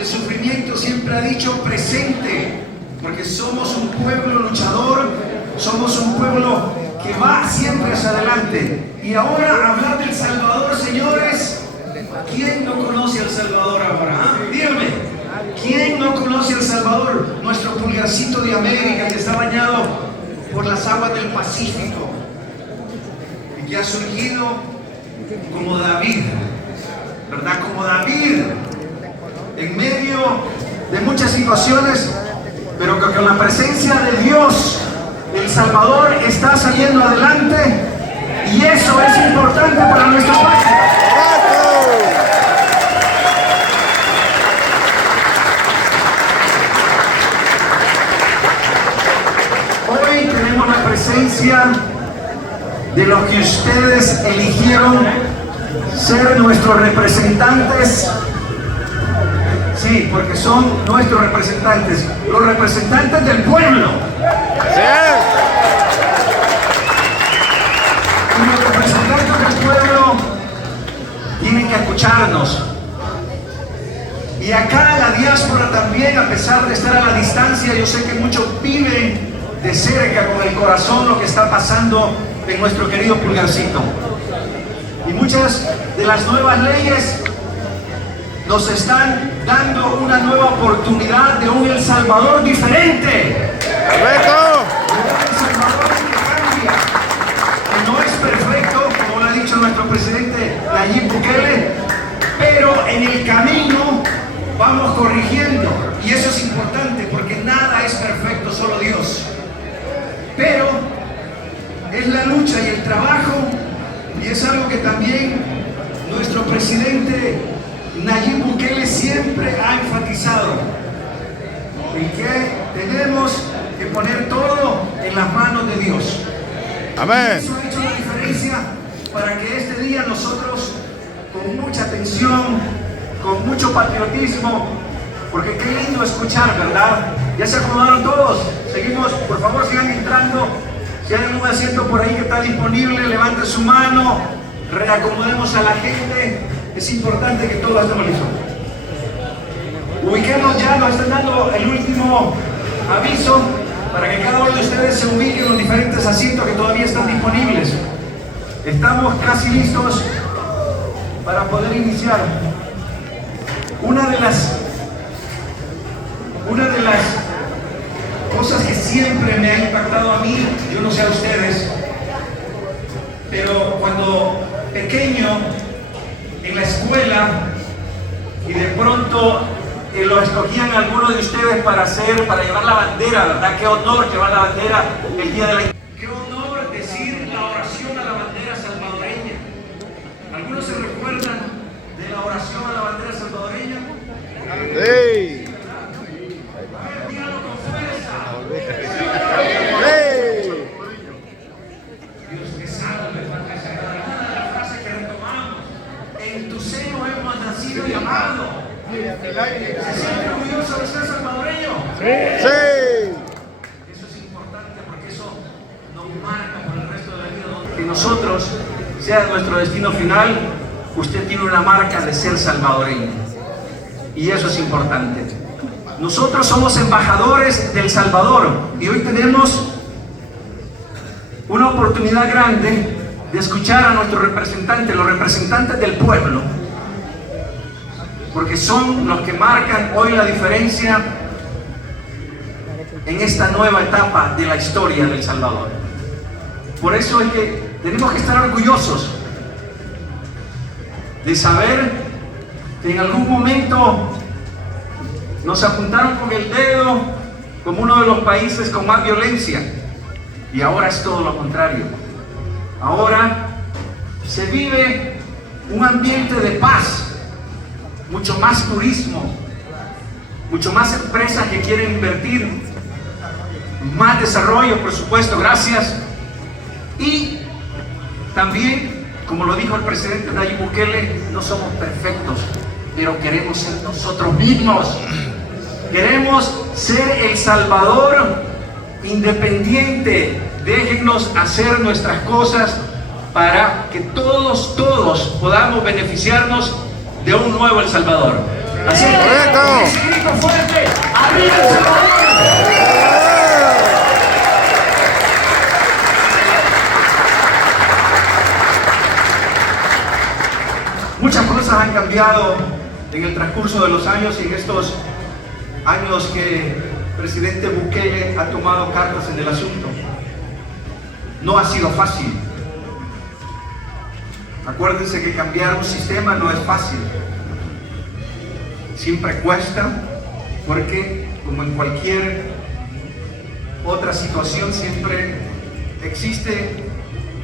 del sufrimiento siempre ha dicho presente, porque somos un pueblo luchador, somos un pueblo que va siempre hacia adelante. Y ahora hablar del Salvador, señores, ¿quién no conoce al Salvador ahora? Díganme, ¿quién no conoce al Salvador? Nuestro pulgarcito de América que está bañado por las aguas del Pacífico y que ha surgido como David, ¿verdad? Como David, en medio de muchas situaciones, pero que con la presencia de Dios, El Salvador está saliendo adelante, y eso es importante para nuestro país. Hoy tenemos la presencia de los que ustedes eligieron ser nuestros representantes. Sí, porque son nuestros representantes, los representantes del pueblo. Y los representantes del pueblo tienen que escucharnos. Y acá la diáspora también, a pesar de estar a la distancia, yo sé que muchos viven de cerca con el corazón lo que está pasando en nuestro querido Pulgarcito. Y muchas de las nuevas leyes nos están dando una nueva oportunidad de un El Salvador diferente. ¡Correcto! Un El Salvador que cambia, que no es perfecto, como lo ha dicho nuestro presidente Nayib Bukele, pero en el camino vamos corrigiendo. Y eso es importante, porque nada es perfecto, solo Dios. Pero es la lucha y el trabajo, y es algo que también nuestro presidente Nayib Bukele siempre ha enfatizado, y que tenemos que poner todo en las manos de Dios. Amén. Eso ha hecho la diferencia para que este día nosotros, con mucha atención, con mucho patriotismo, porque qué lindo escuchar, ¿verdad? Ya se acomodaron todos. Seguimos, por favor, sigan entrando. Si hay algún asiento por ahí que está disponible, levanten su mano, reacomodemos a la gente. Es importante que todos estemos listos. Ubiquemos ya, nos están dando el último aviso para que cada uno de ustedes se ubique en los diferentes asientos que todavía están disponibles. Estamos casi listos para poder iniciar. Una de las cosas que siempre me ha impactado a mí, yo no sé a ustedes, pero cuando pequeño en la escuela y de pronto lo escogían algunos de ustedes para llevar la bandera, ¿verdad? Qué honor llevar la bandera el día de la... Qué honor decir la oración a la bandera salvadoreña. ¿Algunos se recuerdan de la oración a la bandera salvadoreña? ¡Sí! Dios te salve, Padre Sagrado. Una de las frases que retomamos: en tu seno hemos nacido y amado. ¿Se siente orgulloso de ser salvadoreño? ¡Sí! Eso es importante, porque eso nos marca por el resto de la vida. Que nosotros, sea nuestro destino final, usted tiene una marca de ser salvadoreño. Y eso es importante. Nosotros somos embajadores del Salvador, y hoy tenemos una oportunidad grande de escuchar a nuestros representantes, los representantes del pueblo, porque son los que marcan hoy la diferencia en esta nueva etapa de la historia del Salvador. Por eso es que tenemos que estar orgullosos de saber que en algún momento nos apuntaron con el dedo como uno de los países con más violencia, y ahora es todo lo contrario. Ahora se vive un ambiente de paz, mucho más turismo, mucho más empresas que quieren invertir, más desarrollo, por supuesto, gracias. Y también, como lo dijo el presidente Nayib Bukele, no somos perfectos, pero queremos ser nosotros mismos. Queremos ser El Salvador independiente. Déjennos hacer nuestras cosas para que todos podamos beneficiarnos de un nuevo El Salvador. Así es que, Correcto. con ese grito fuerte, ¡arriba El Salvador! Muchas cosas han cambiado en el transcurso de los años y en estos años que el presidente Bukele ha tomado cartas en el asunto. No ha sido fácil. Acuérdense que cambiar un sistema no es fácil. Siempre cuesta, porque como en cualquier otra situación siempre existen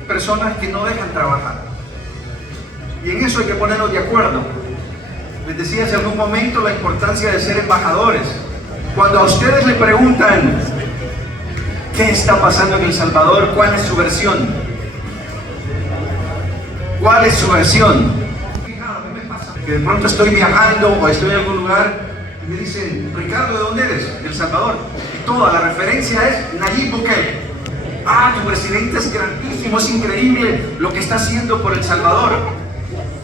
personas que no dejan trabajar. Y en eso hay que ponernos de acuerdo. Les decía hace algún momento la importancia de ser embajadores. Cuando a ustedes le preguntan qué está pasando en El Salvador, ¿cuál es su versión? ¿Cuál es su versión? Que de pronto estoy viajando o estoy en algún lugar y me dicen, Ricardo, ¿de dónde eres? De El Salvador. Y toda la referencia es Nayib Bukele. Ah, tu presidente es grandísimo, es increíble lo que está haciendo por El Salvador.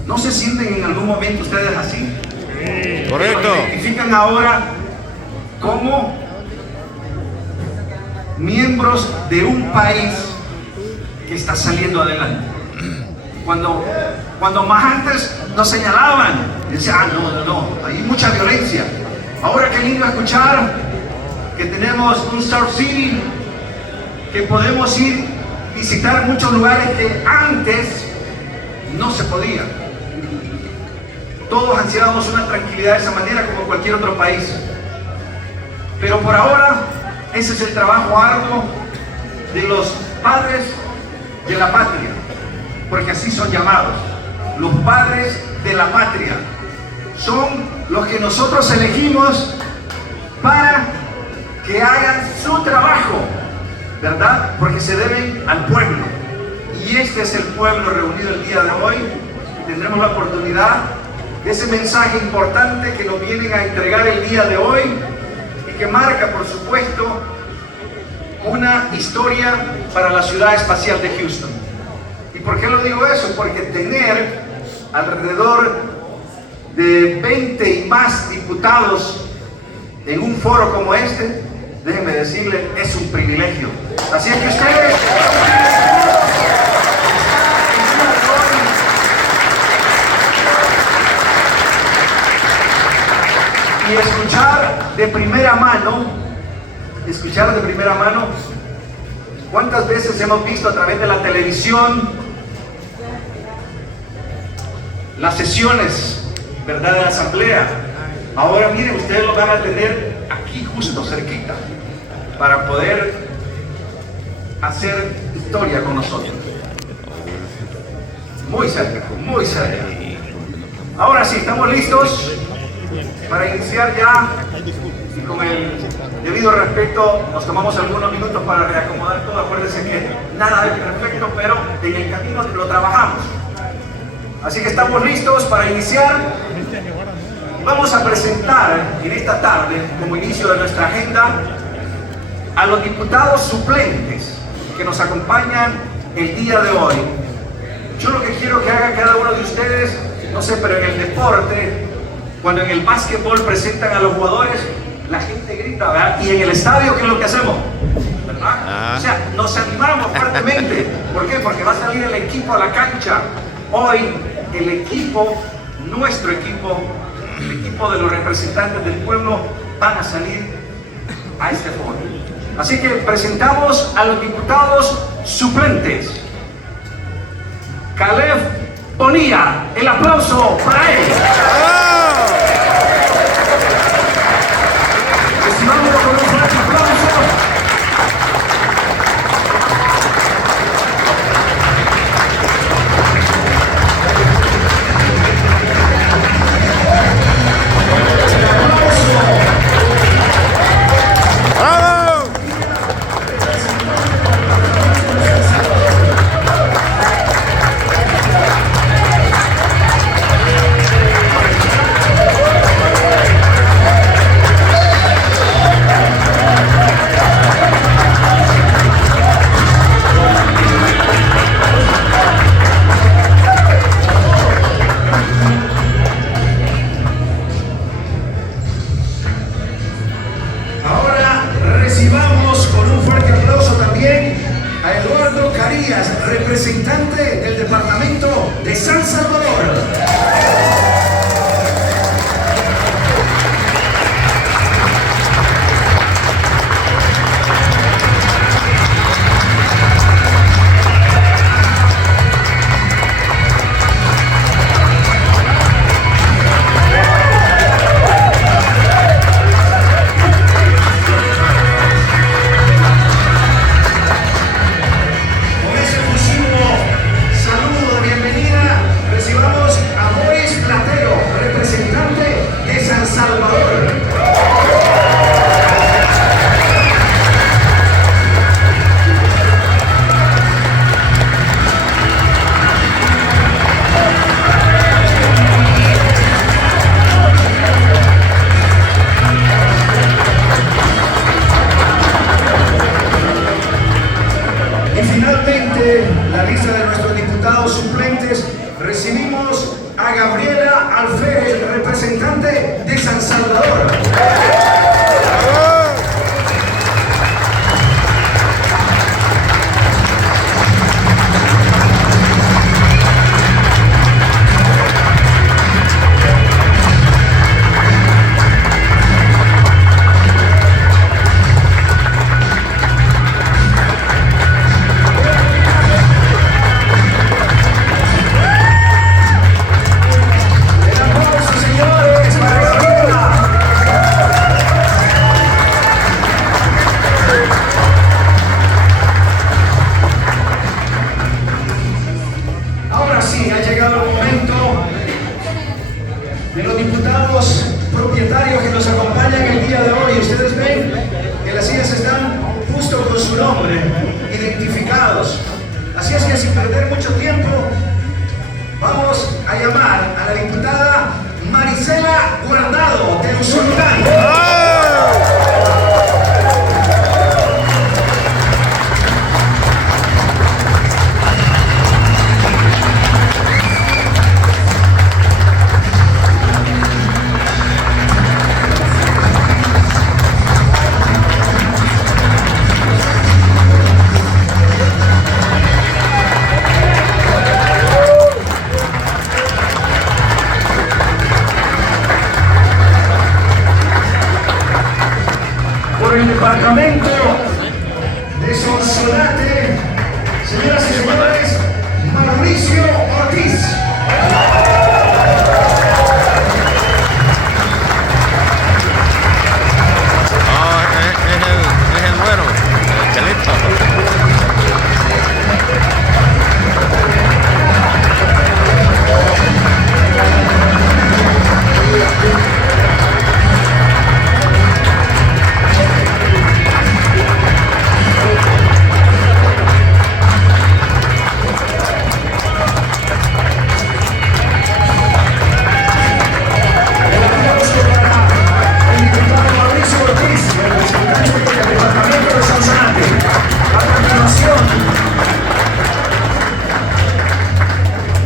¿No se sienten en algún momento ustedes así? Correcto. Se identifican ahora como miembros de un país que está saliendo adelante. Cuando más antes nos señalaban, decían, no, hay mucha violencia. Ahora qué lindo escuchar que tenemos un Surf City, que podemos ir visitar muchos lugares que antes no se podía. Todos ansiábamos una tranquilidad de esa manera como cualquier otro país. Pero por ahora, ese es el trabajo arduo de los padres de la patria, porque así son llamados. Los padres de la patria son los que nosotros elegimos para que hagan su trabajo, ¿verdad? Porque se deben al pueblo. Y este es el pueblo reunido el día de hoy. Tendremos la oportunidad de ese mensaje importante que nos vienen a entregar el día de hoy y que marca, por supuesto, una historia para la ciudad espacial de Houston. ¿Y por qué lo digo eso? Porque tener alrededor de 20 y más diputados en un foro como este, déjenme decirle, es un privilegio. Así es que ustedes y escuchar de primera mano, ¿cuántas veces hemos visto a través de la televisión las sesiones, ¿verdad?, de la asamblea? Ahora miren, ustedes lo van a tener aquí justo cerquita para poder hacer historia con nosotros. Muy cerca, muy cerca. Ahora sí, estamos listos para iniciar ya, y con el debido respeto nos tomamos algunos minutos para reacomodar todo. Acuérdense que nada es perfecto, pero en el camino lo trabajamos. Así que estamos listos para iniciar. Vamos a presentar en esta tarde, como inicio de nuestra agenda, a los diputados suplentes que nos acompañan el día de hoy. Yo lo que quiero que haga cada uno de ustedes, no sé, pero en el deporte, cuando en el básquetbol presentan a los jugadores, la gente grita, ¿verdad? Y en el estadio, ¿qué es lo que hacemos? ¿Verdad? O sea, nos animamos fuertemente. ¿Por qué? Porque va a salir el equipo a la cancha. Hoy, el equipo, nuestro equipo, el equipo de los representantes del pueblo, van a salir a este foro. Así que presentamos a los diputados suplentes. Caleb Bonilla, el aplauso para él. Recibámoslo con un fuerte aplauso. Recibamos con un fuerte aplauso también a Eduardo Carías, representante del departamento de San Salvador. La lista de nuestros diputados suplentes, recibimos a Gabriela Alférez, representante de San Salvador. De los diputados propietarios que nos acompañan el día de hoy, ustedes ven que las sillas están justo con su nombre, identificados. Así es que sin perder mucho tiempo, vamos a llamar a la diputada Marisela Guardado de Usulután. Por el departamento de Sonsonate, señoras y señores, Mauricio Ortiz. Es el bueno, el Chelito.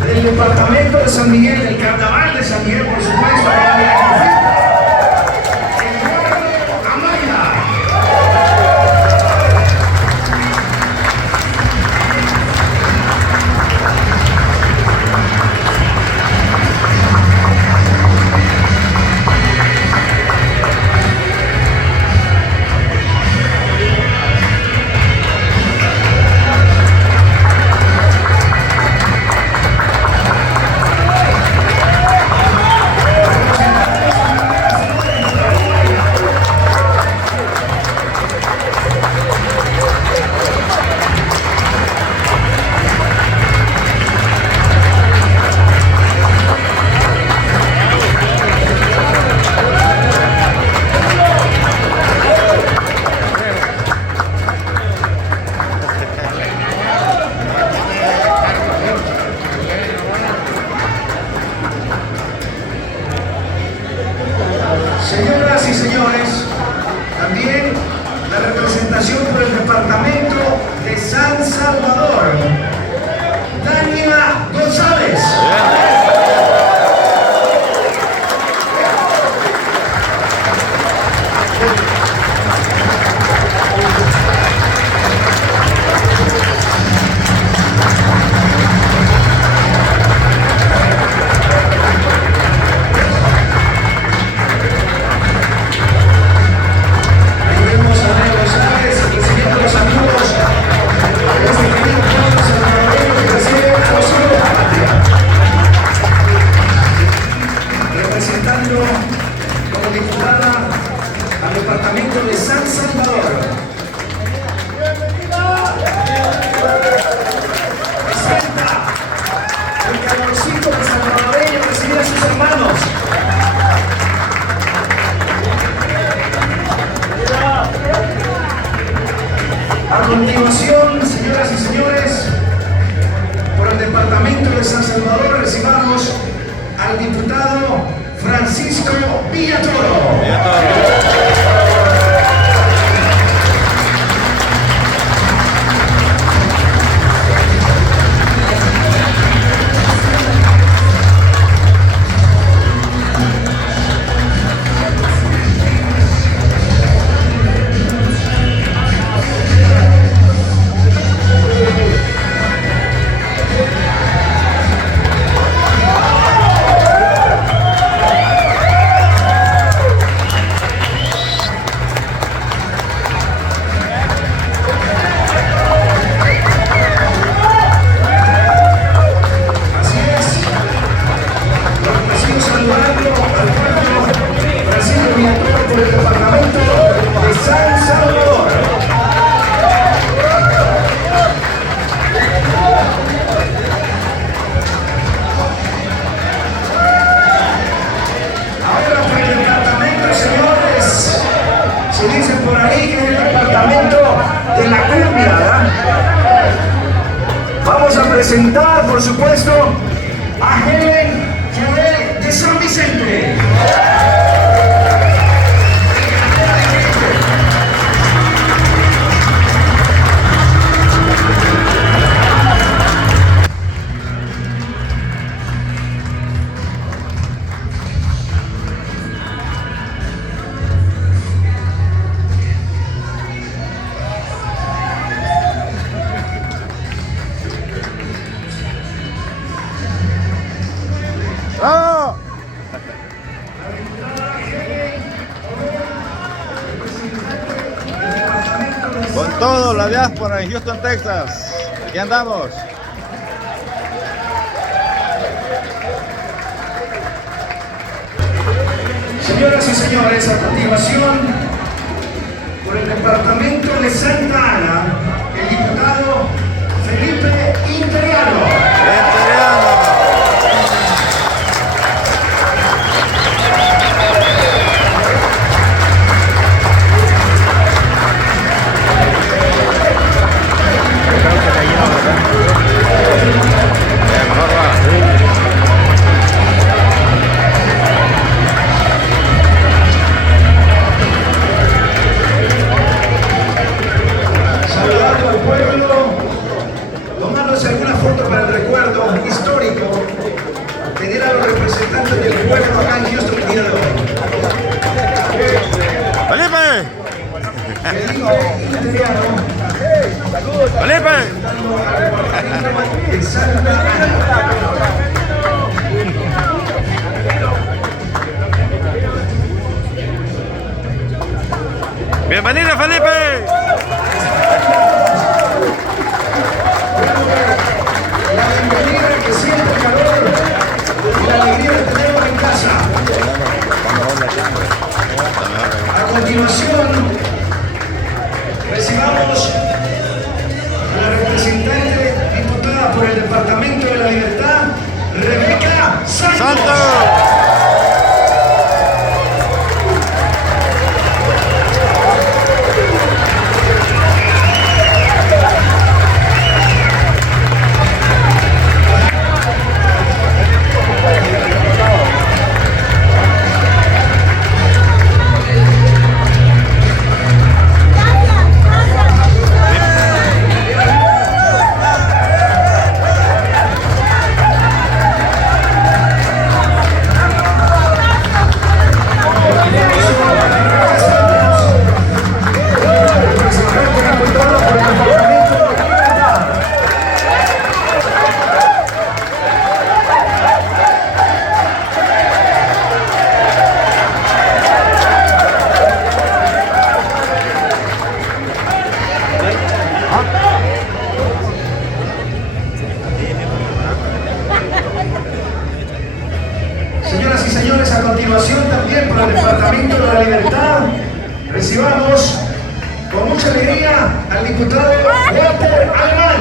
Del departamento de San Miguel, del carnaval de San Miguel, por supuesto, Eduardo Amaya. Señoras y señores, también la representación por el departamento de San Salvador, Dania González. Salvador. Presenta el calorcito de salvadoreño recibir a sus hermanos. A continuación, señoras y señores, por el departamento de San Salvador recibamos al diputado Francisco Villatoro. Presentar, por supuesto, a Helen Joel de San Vicente. ¡Bravo! Con todo, la diáspora en Houston, Texas. Aquí andamos. Señoras y señores, a continuación, por el departamento de Santa Ana, el diputado Felipe Interiano. Saludando al pueblo, tomándose alguna foto para el recuerdo histórico, tener a los representantes del pueblo acá en Houston el día de hoy. ¡Felipe! Felipe Interiano. ¡Felipe! De Santa Ana. ¡Bienvenido, Felipe! La bienvenida que siente el calor y la alegría de tenerlo en casa. A continuación, recibamos a la representante diputada por el Departamento de la Libertad, Rebeca Santos. ¡Santos! bienvenida al diputado Walter Alemán.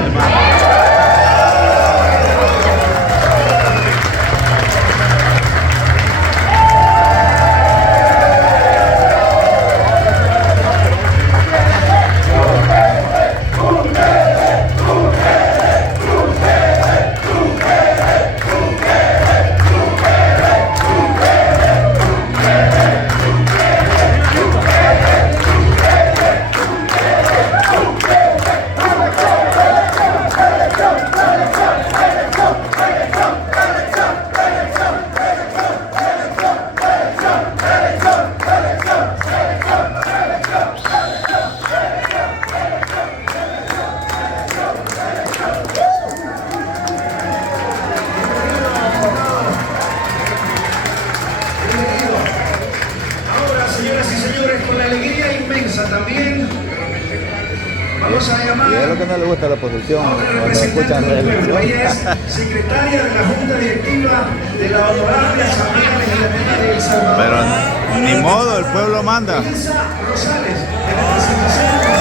También vamos a llamar y es lo que no le gusta a la oposición, a otra cuando representante escuchan del pueblo. religión. Ella es secretaria de la Junta Directiva de la Honorable Asamblea Legislativa de El Salvador. Pero ni modo, el pueblo manda. Elisa Rosales, de representación.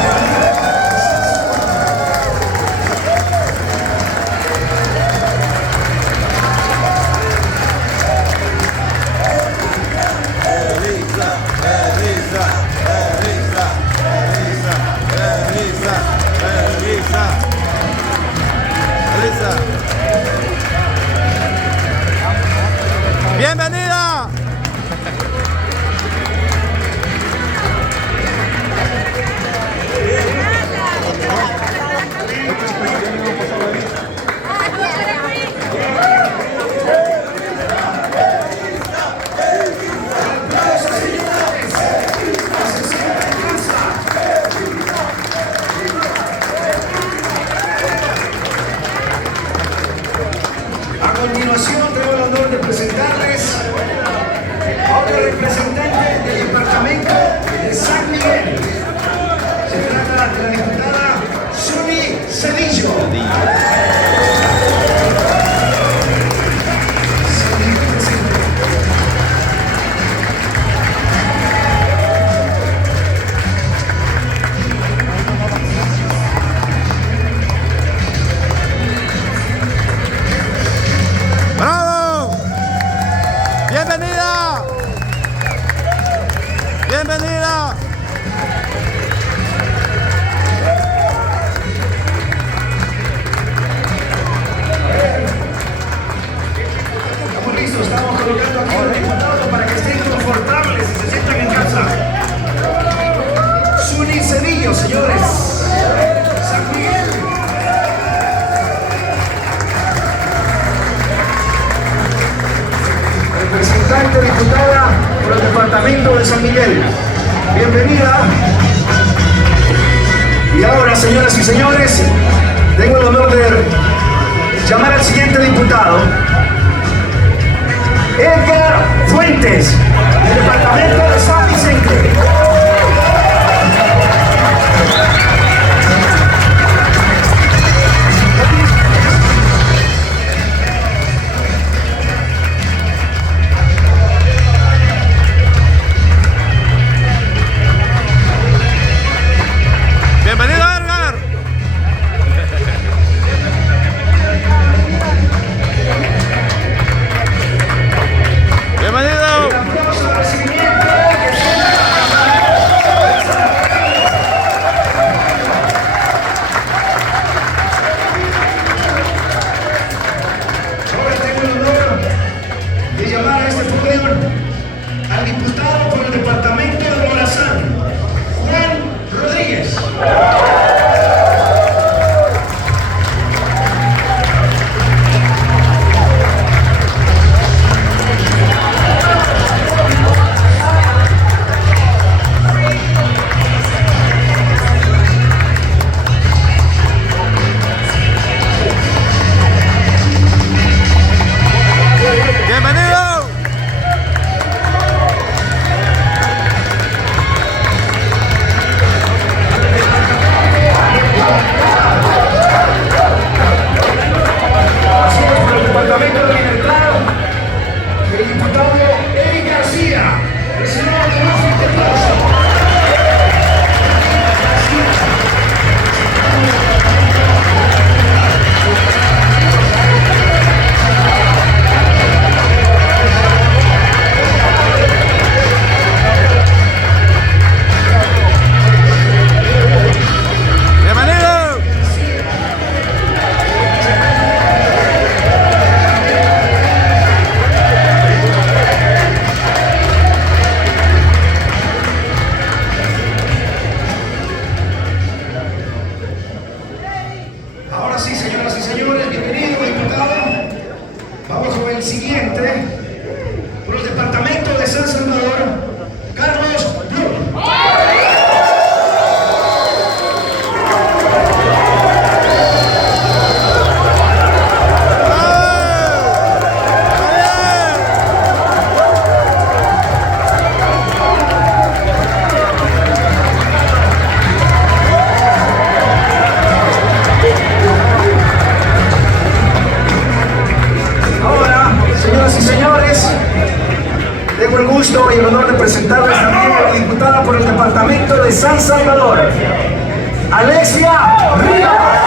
¡Bienvenida! A continuación tengo el honor de presentarles a otro representante del departamento de San Miguel. Se trata de la diputada Suni Cedillo. ¡Bravo! ¡Bienvenida! ¡Bienvenida! Estamos listos, estamos colocando aquí a los diputados para que estén confortables y se sientan en casa. Suni Cedillo, señores. San Miguel. Representante diputada por el departamento de San Miguel. Bienvenida. Y ahora, señoras y señores, tengo el honor de llamar al siguiente diputado, Edgar Fuentes, del departamento de San Vicente. ¡Bienvenido, Edgar! ¡Bienvenido! Un aplauso de recibimiento que sea San Salvador, Alexia Rivas.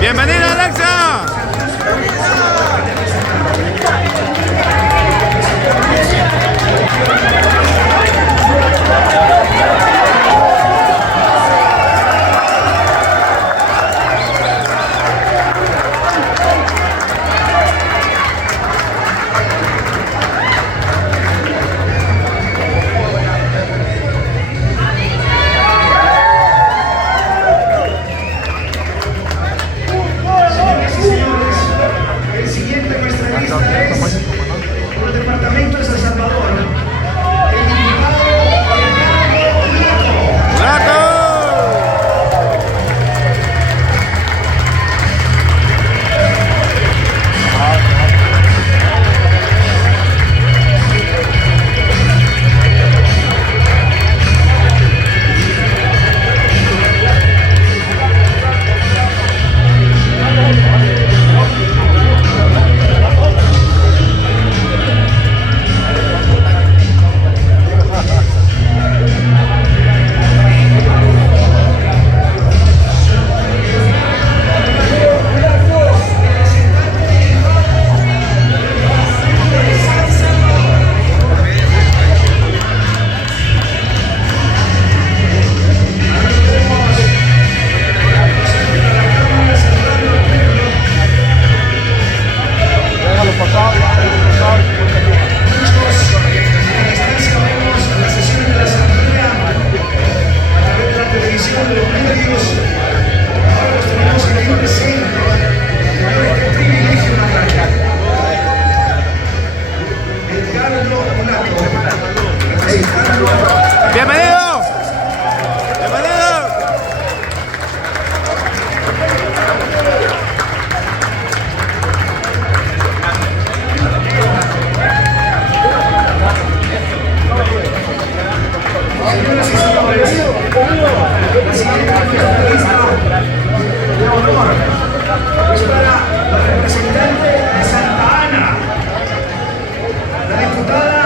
Bienvenida, Alexa. Señoras y señores, el siguiente en nuestra lista es por el departamento de San Salvador, el diputado Edgardo Nieto. ¡Lato! La sesión de la Asamblea a través de la televisión, de los medios, ahora los tenemos aquí presentes. Este privilegio más grande. Edgardo Nieto, representando ¡Bienvenido! ¡Bienvenido! Señoras y señores, la siguiente lista de honor es para la representante de Santa Ana, la diputada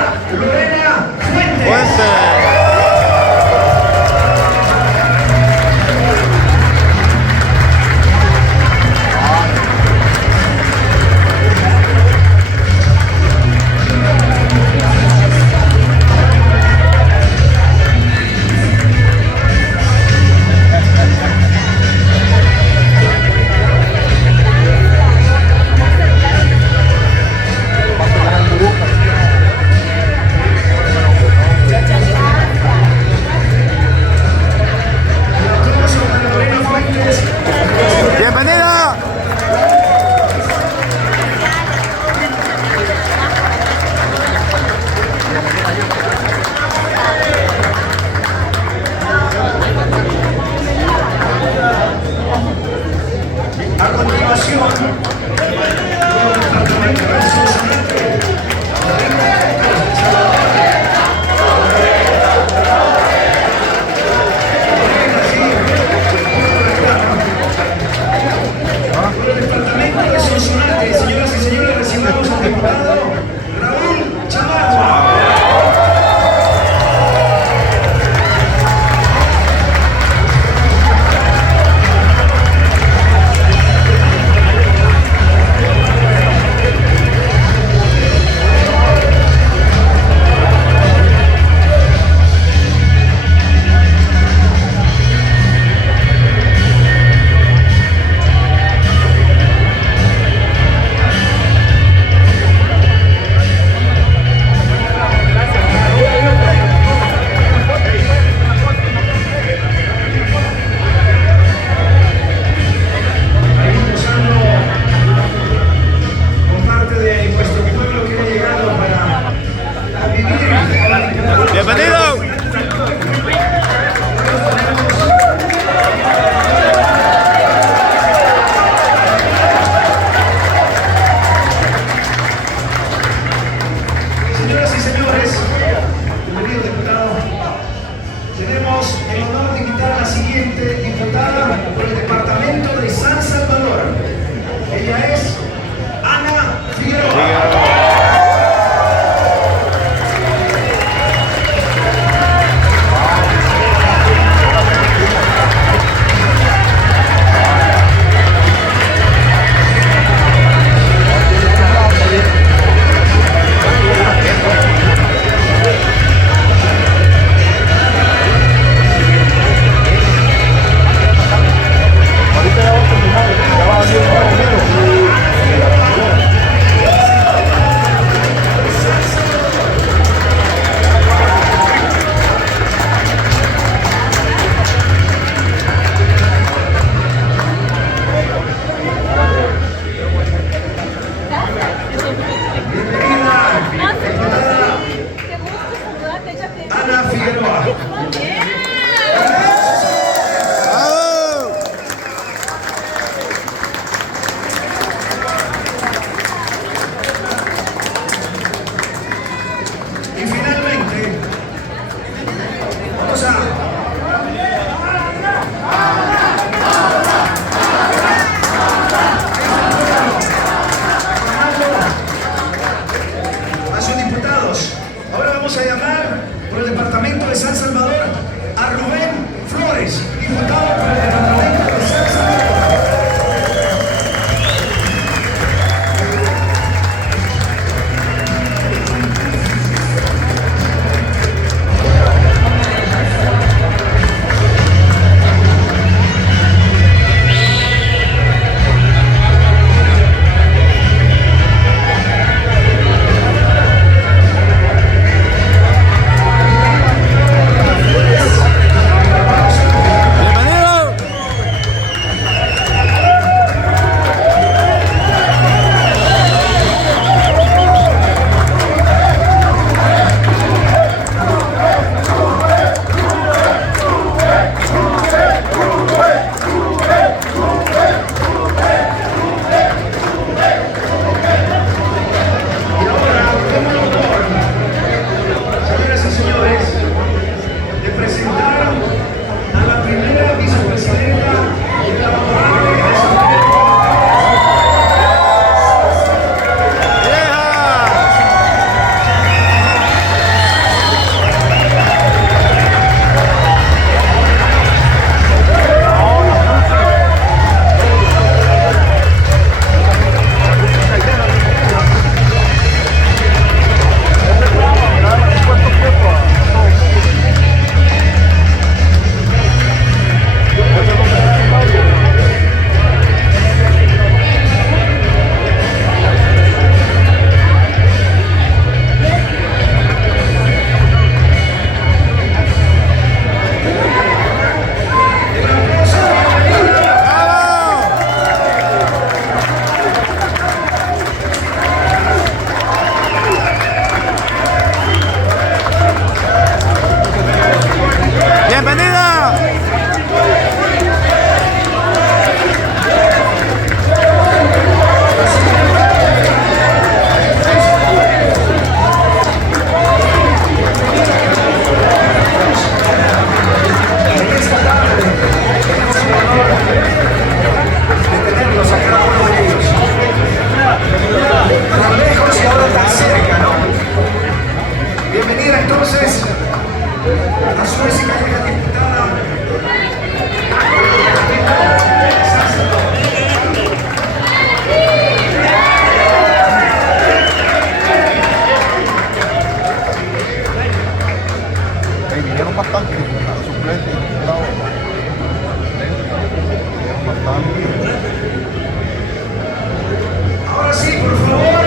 Señoras y señores, bienvenido diputado. Tenemos el honor de invitar a la siguiente diputada por el departamento de San Salvador. Ella es Ana Figueroa. Ana Figueroa. Y finalmente, vamos a sus diputados. Ahora vamos a llamar por el departamento de San Salvador a Rubén Flores, diputado por el departamento de San Salvador. Ahora sí, por favor,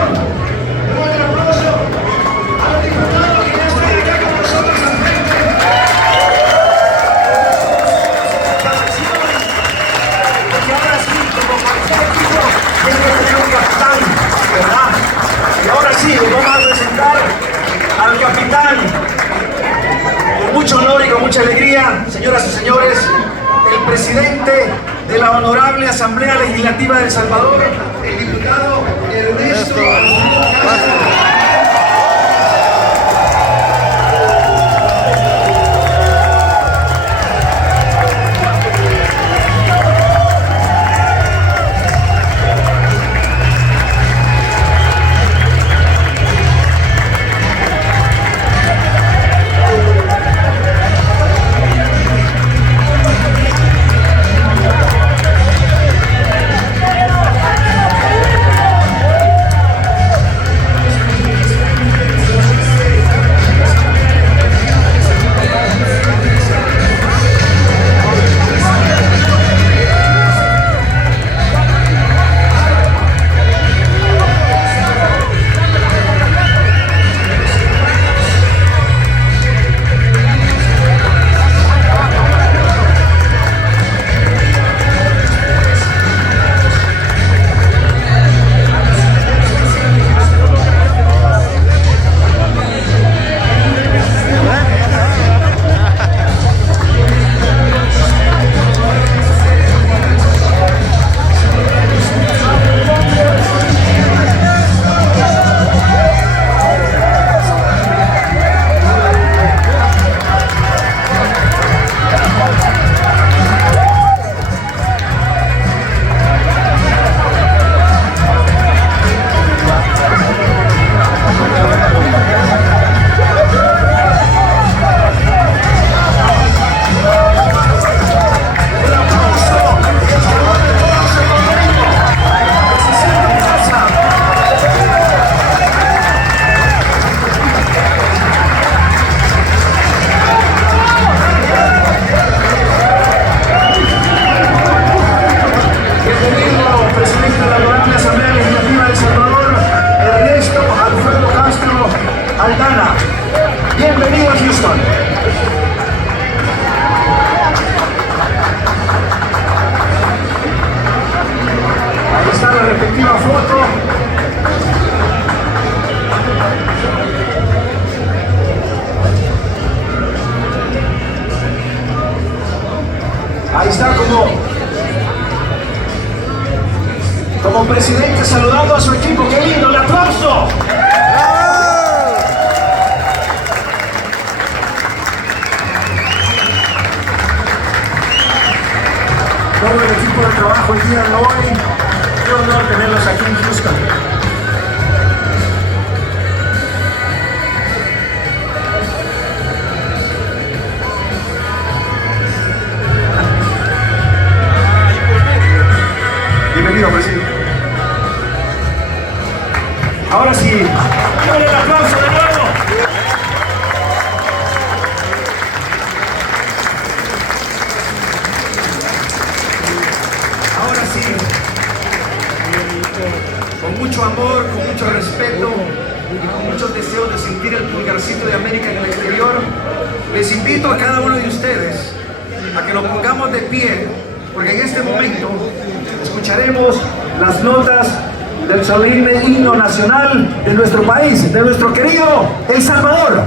un aplauso a los diputados que ya están acá con nosotros al frente. Porque ahora sí, como cualquier equipo, tiene que tener un capitán, ¿verdad? Y ahora sí, les vamos a presentar al capitán. Con mucho honor y con mucha alegría, señoras y señores, el presidente de la Honorable Asamblea Legislativa de El Salvador, el diputado Ernesto Castro. Aldana. Bienvenido a Houston. Ahí está la respectiva foto. Ahí está como presidente saludando a su equipo. ¡Qué lindo! ¡Un aplauso! Todo el equipo de trabajo el día de hoy. Qué honor tenerlos aquí en Houston. Bienvenido, presidente. Ahora sí, démosle el aplauso de nuevo. Ahora sí, con mucho amor, con mucho respeto y con muchos deseos de sentir el pulgarcito de América en el exterior, les invito a cada uno de ustedes a que nos pongamos de pie, porque en este momento escucharemos las notas del solemne himno nacional de nuestro país, de nuestro querido El Salvador.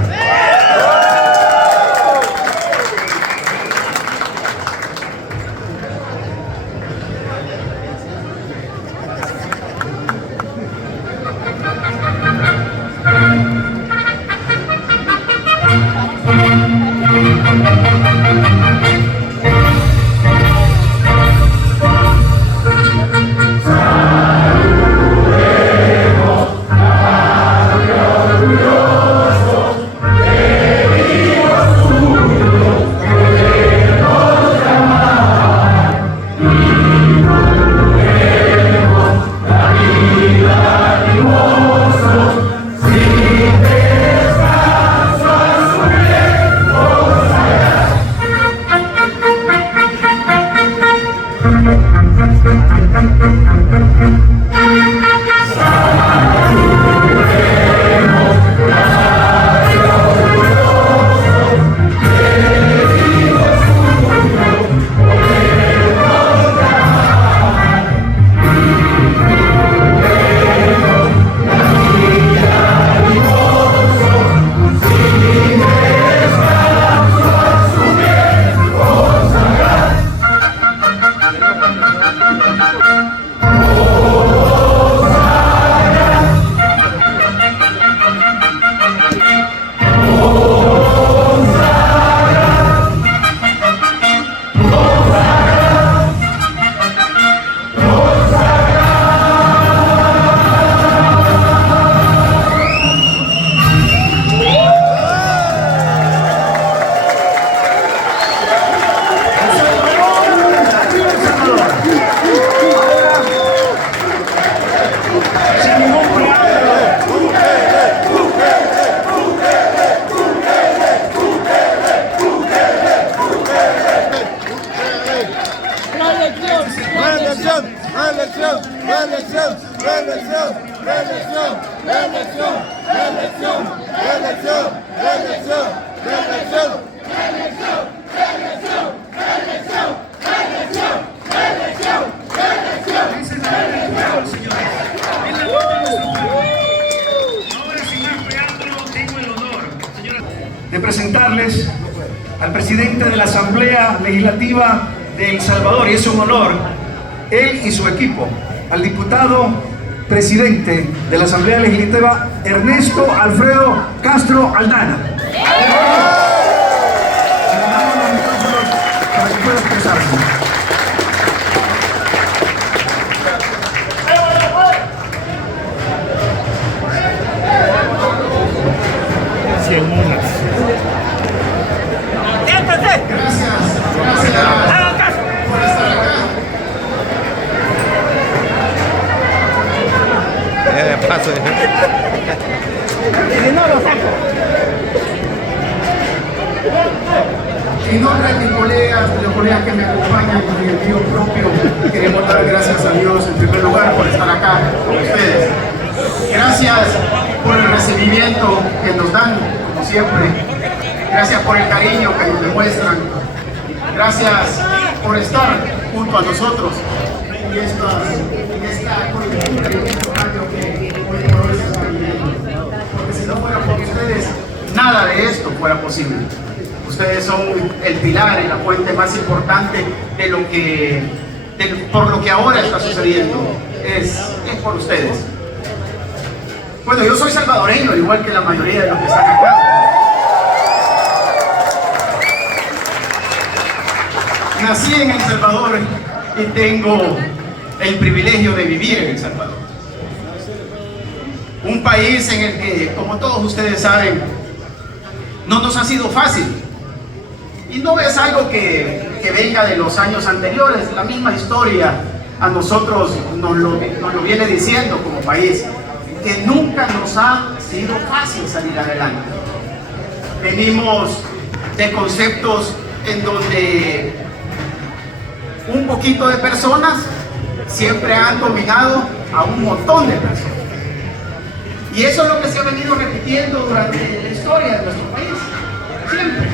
De presentarles al presidente de la Asamblea Legislativa de El Salvador, y es un honor, él y su equipo, al diputado presidente de la Asamblea Legislativa, Ernesto Alfredo Castro Aldana. Para que pueda expresarse. Paso. En nombre de mis colegas, de los colegas que me acompañan y el mío propio, queremos dar gracias a Dios en primer lugar por estar acá con ustedes. Gracias por el recibimiento que nos dan, como siempre. Gracias por el cariño que nos demuestran. Gracias por estar junto a nosotros en esta coyuntura y en este cambio que hoy por hoy se está viviendo. Porque si no fuera por ustedes, nada de esto fuera posible. Ustedes son el pilar y la fuente más importante de lo que, por lo que ahora está sucediendo. Es por ustedes. Bueno, yo soy salvadoreño, igual que la mayoría de los que están acá. Nací en El Salvador y tengo el privilegio de vivir en El Salvador. Un país en el que, como todos ustedes saben, no nos ha sido fácil. Y no es algo que venga de los años anteriores. La misma historia a nosotros nos lo viene diciendo como país, que nunca nos ha sido fácil salir adelante. Venimos de conceptos en donde un poquito de personas siempre han dominado a un montón de personas. Y eso es lo que se ha venido repitiendo durante la historia de nuestro país, siempre.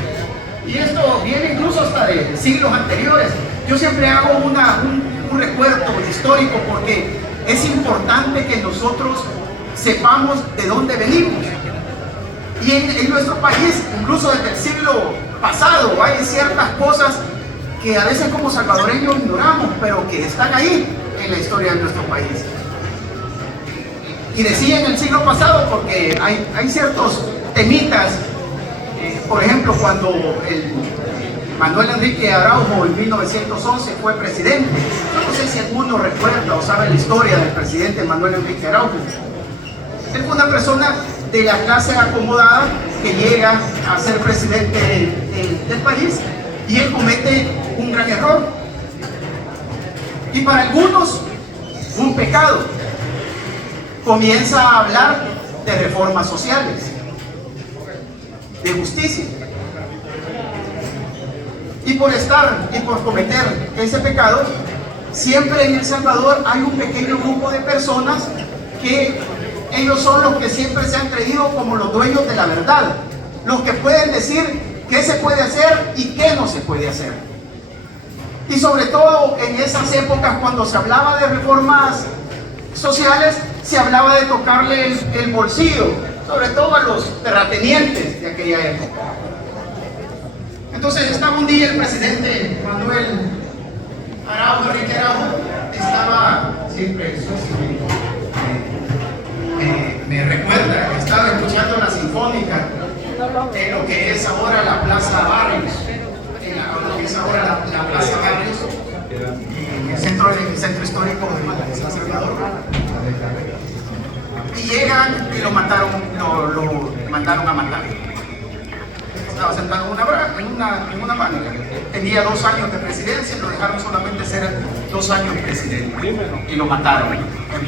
Y esto viene incluso hasta de siglos anteriores. Yo siempre hago un recuerdo histórico porque es importante que nosotros sepamos de dónde venimos. Y en nuestro país, incluso desde el siglo pasado, hay ciertas cosas que a veces como salvadoreños ignoramos, pero que están ahí en la historia de nuestro país. Y decía en el siglo pasado porque hay ciertos temitas, por ejemplo, cuando Manuel Enrique Araujo en 1911 fue presidente. Yo no sé si alguno recuerda o sabe la historia del presidente Manuel Enrique Araujo. Él fue una persona de la clase acomodada que llega a ser presidente del país y él comete un gran error. Y para algunos, un pecado. Comienza a hablar de reformas sociales, de justicia. Y por cometer ese pecado, siempre en El Salvador hay un pequeño grupo de personas que ellos son los que siempre se han creído como los dueños de la verdad, los que pueden decir qué se puede hacer y qué no se puede hacer. Y sobre todo en esas épocas cuando se hablaba de reformas sociales, se hablaba de tocarle el bolsillo, sobre todo a los terratenientes de aquella época. Entonces estaba un día el presidente Manuel Enrique Araujo, estaba siempre, me recuerda que estaba escuchando la sinfónica en lo que es ahora la Plaza Barrios, lo que es ahora la Plaza Barrios, en el centro histórico de San Salvador. Y llegan y lo mandaron a matar. Estaba sentado en una banca. Tenía 2 años de presidencia, lo dejaron solamente ser 2 años presidente. Y lo mataron en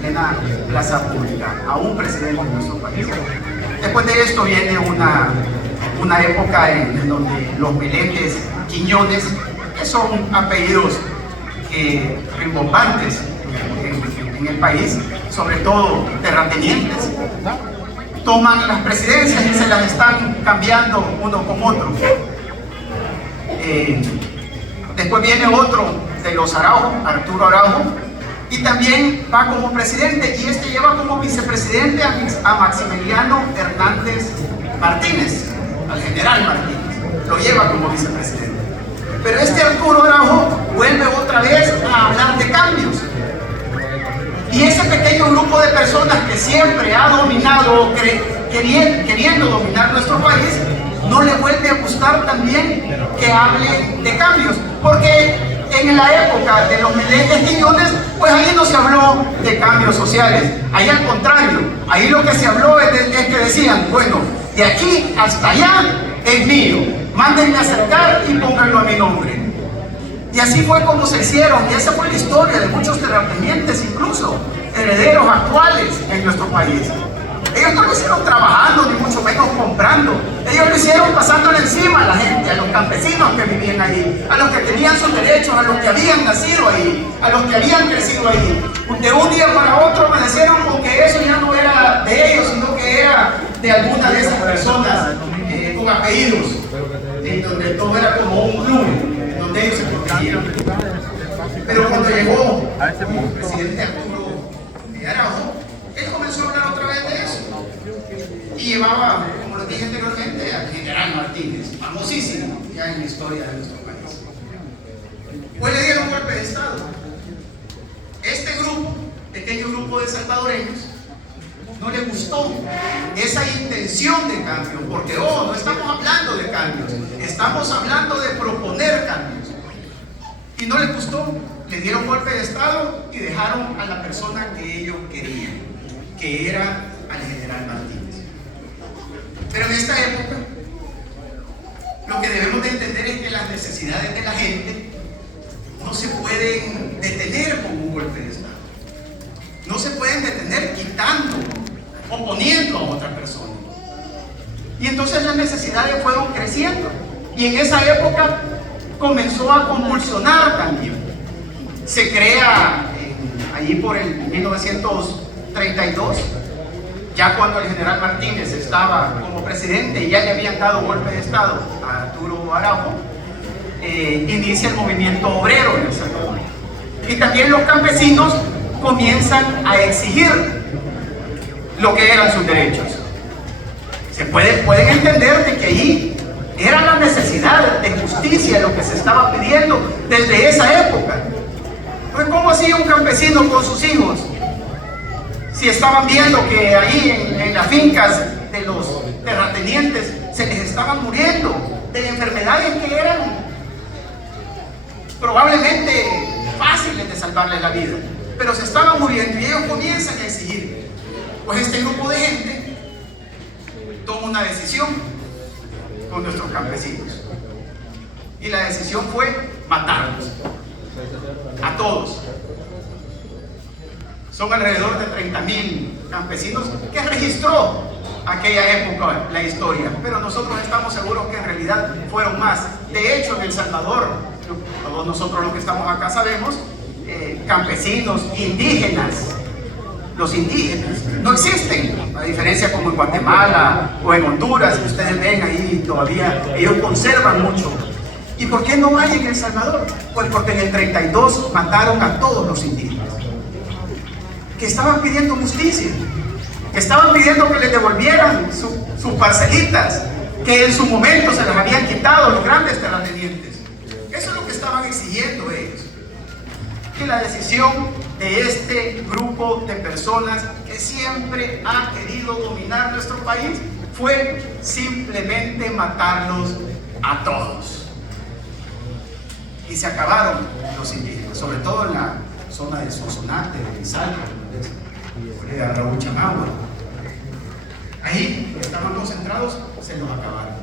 plena plaza pública, a un presidente de nuestro país. Después de esto viene una época en donde los Meléndez, Quiñones, que son apellidos rimbombantes en el país, sobre todo terratenientes, toman las presidencias y se las están cambiando uno con otro. Después viene otro de los Araujo, Arturo Araujo, y también va como presidente, y este lleva como vicepresidente a Maximiliano Hernández Martínez, al general Martínez, lo lleva como vicepresidente. Pero este Arturo Araujo vuelve otra vez a hablar de cambios. Y ese pequeño grupo de personas que siempre ha dominado, queriendo dominar nuestro país, no le vuelve a gustar también que hable de cambios. Porque en la época de los Meléndez Quiñones, pues ahí no se habló de cambios sociales. Ahí al contrario, ahí lo que se habló es que decían, bueno, de aquí hasta allá es mío, mándenme a acercar y pónganlo a mi nombre. Y así fue como se hicieron, y esa fue la historia de muchos terratenientes, incluso herederos actuales en nuestro país. Ellos no lo hicieron trabajando, ni mucho menos comprando. Ellos Ellos lo hicieron pasándole encima a la gente, a los campesinos que vivían ahí, a los que tenían sus derechos, a los que habían nacido ahí, a los que habían crecido ahí. De un día para otro amanecieron con que eso ya no era de ellos, sino que era de alguna de esas personas con apellidos, en donde todo era como un club, en donde ellos se protegían. Pero cuando llegó el presidente Arturo Araujo, él comenzó a hablar otra vez de eso. Y llevaba, como les dije anteriormente, al general Martínez, famosísimo ya en la historia de nuestro país. Pues le dieron un golpe de Estado. Este grupo, pequeño grupo de salvadoreños, no le gustó esa intención de cambio, porque no estamos hablando de cambios, estamos hablando de proponer cambios. Y no les gustó, le dieron golpe de Estado y dejaron a la persona que ellos querían, que era al general Martínez. Pero en esta época, lo que debemos de entender es que las necesidades de la gente no se pueden detener con un golpe de Estado. No se pueden detener quitando o poniendo a otra persona. Y entonces las necesidades fueron creciendo. Y en esa época comenzó a convulsionar también. Se crea allí por el 1932, ya cuando el general Martínez estaba como presidente y ya le habían dado golpe de Estado a Arturo Araujo, inicia el movimiento obrero en El Salvador. Y también los campesinos comienzan a exigir lo que eran sus derechos. Pueden entender de que ahí era la necesidad de justicia lo que se estaba pidiendo desde esa época. Pues ¿cómo hacía un campesino con sus hijos? Si estaban viendo que ahí en las fincas de los terratenientes se les estaban muriendo de enfermedades que eran probablemente fáciles de salvarles la vida, pero se estaban muriendo y ellos comienzan a exigir. Pues este grupo de gente toma una decisión con nuestros campesinos y la decisión fue matarlos a todos. Son alrededor de 30,000 campesinos que registró aquella época la historia, pero nosotros estamos seguros que en realidad fueron más. De hecho, en El Salvador, todos nosotros los que estamos acá sabemos, campesinos, indígenas, los indígenas no existen, a diferencia como en Guatemala o en Honduras, que ustedes ven ahí todavía, ellos conservan mucho. ¿Y por qué no hay en El Salvador? Pues porque en el 32 mataron a todos los indígenas, que estaban pidiendo justicia, que estaban pidiendo que les devolvieran sus parcelitas, que en su momento se las habían quitado los grandes terratenientes. Eso es lo que estaban exigiendo ellos. Y la decisión de este grupo de personas que siempre ha querido dominar nuestro país fue simplemente matarlos a todos. Y se acabaron los indígenas, sobre todo en la zona de Sonsonate, de Salta, de Raúl Chamagua. Ahí, donde estaban concentrados, se los acabaron.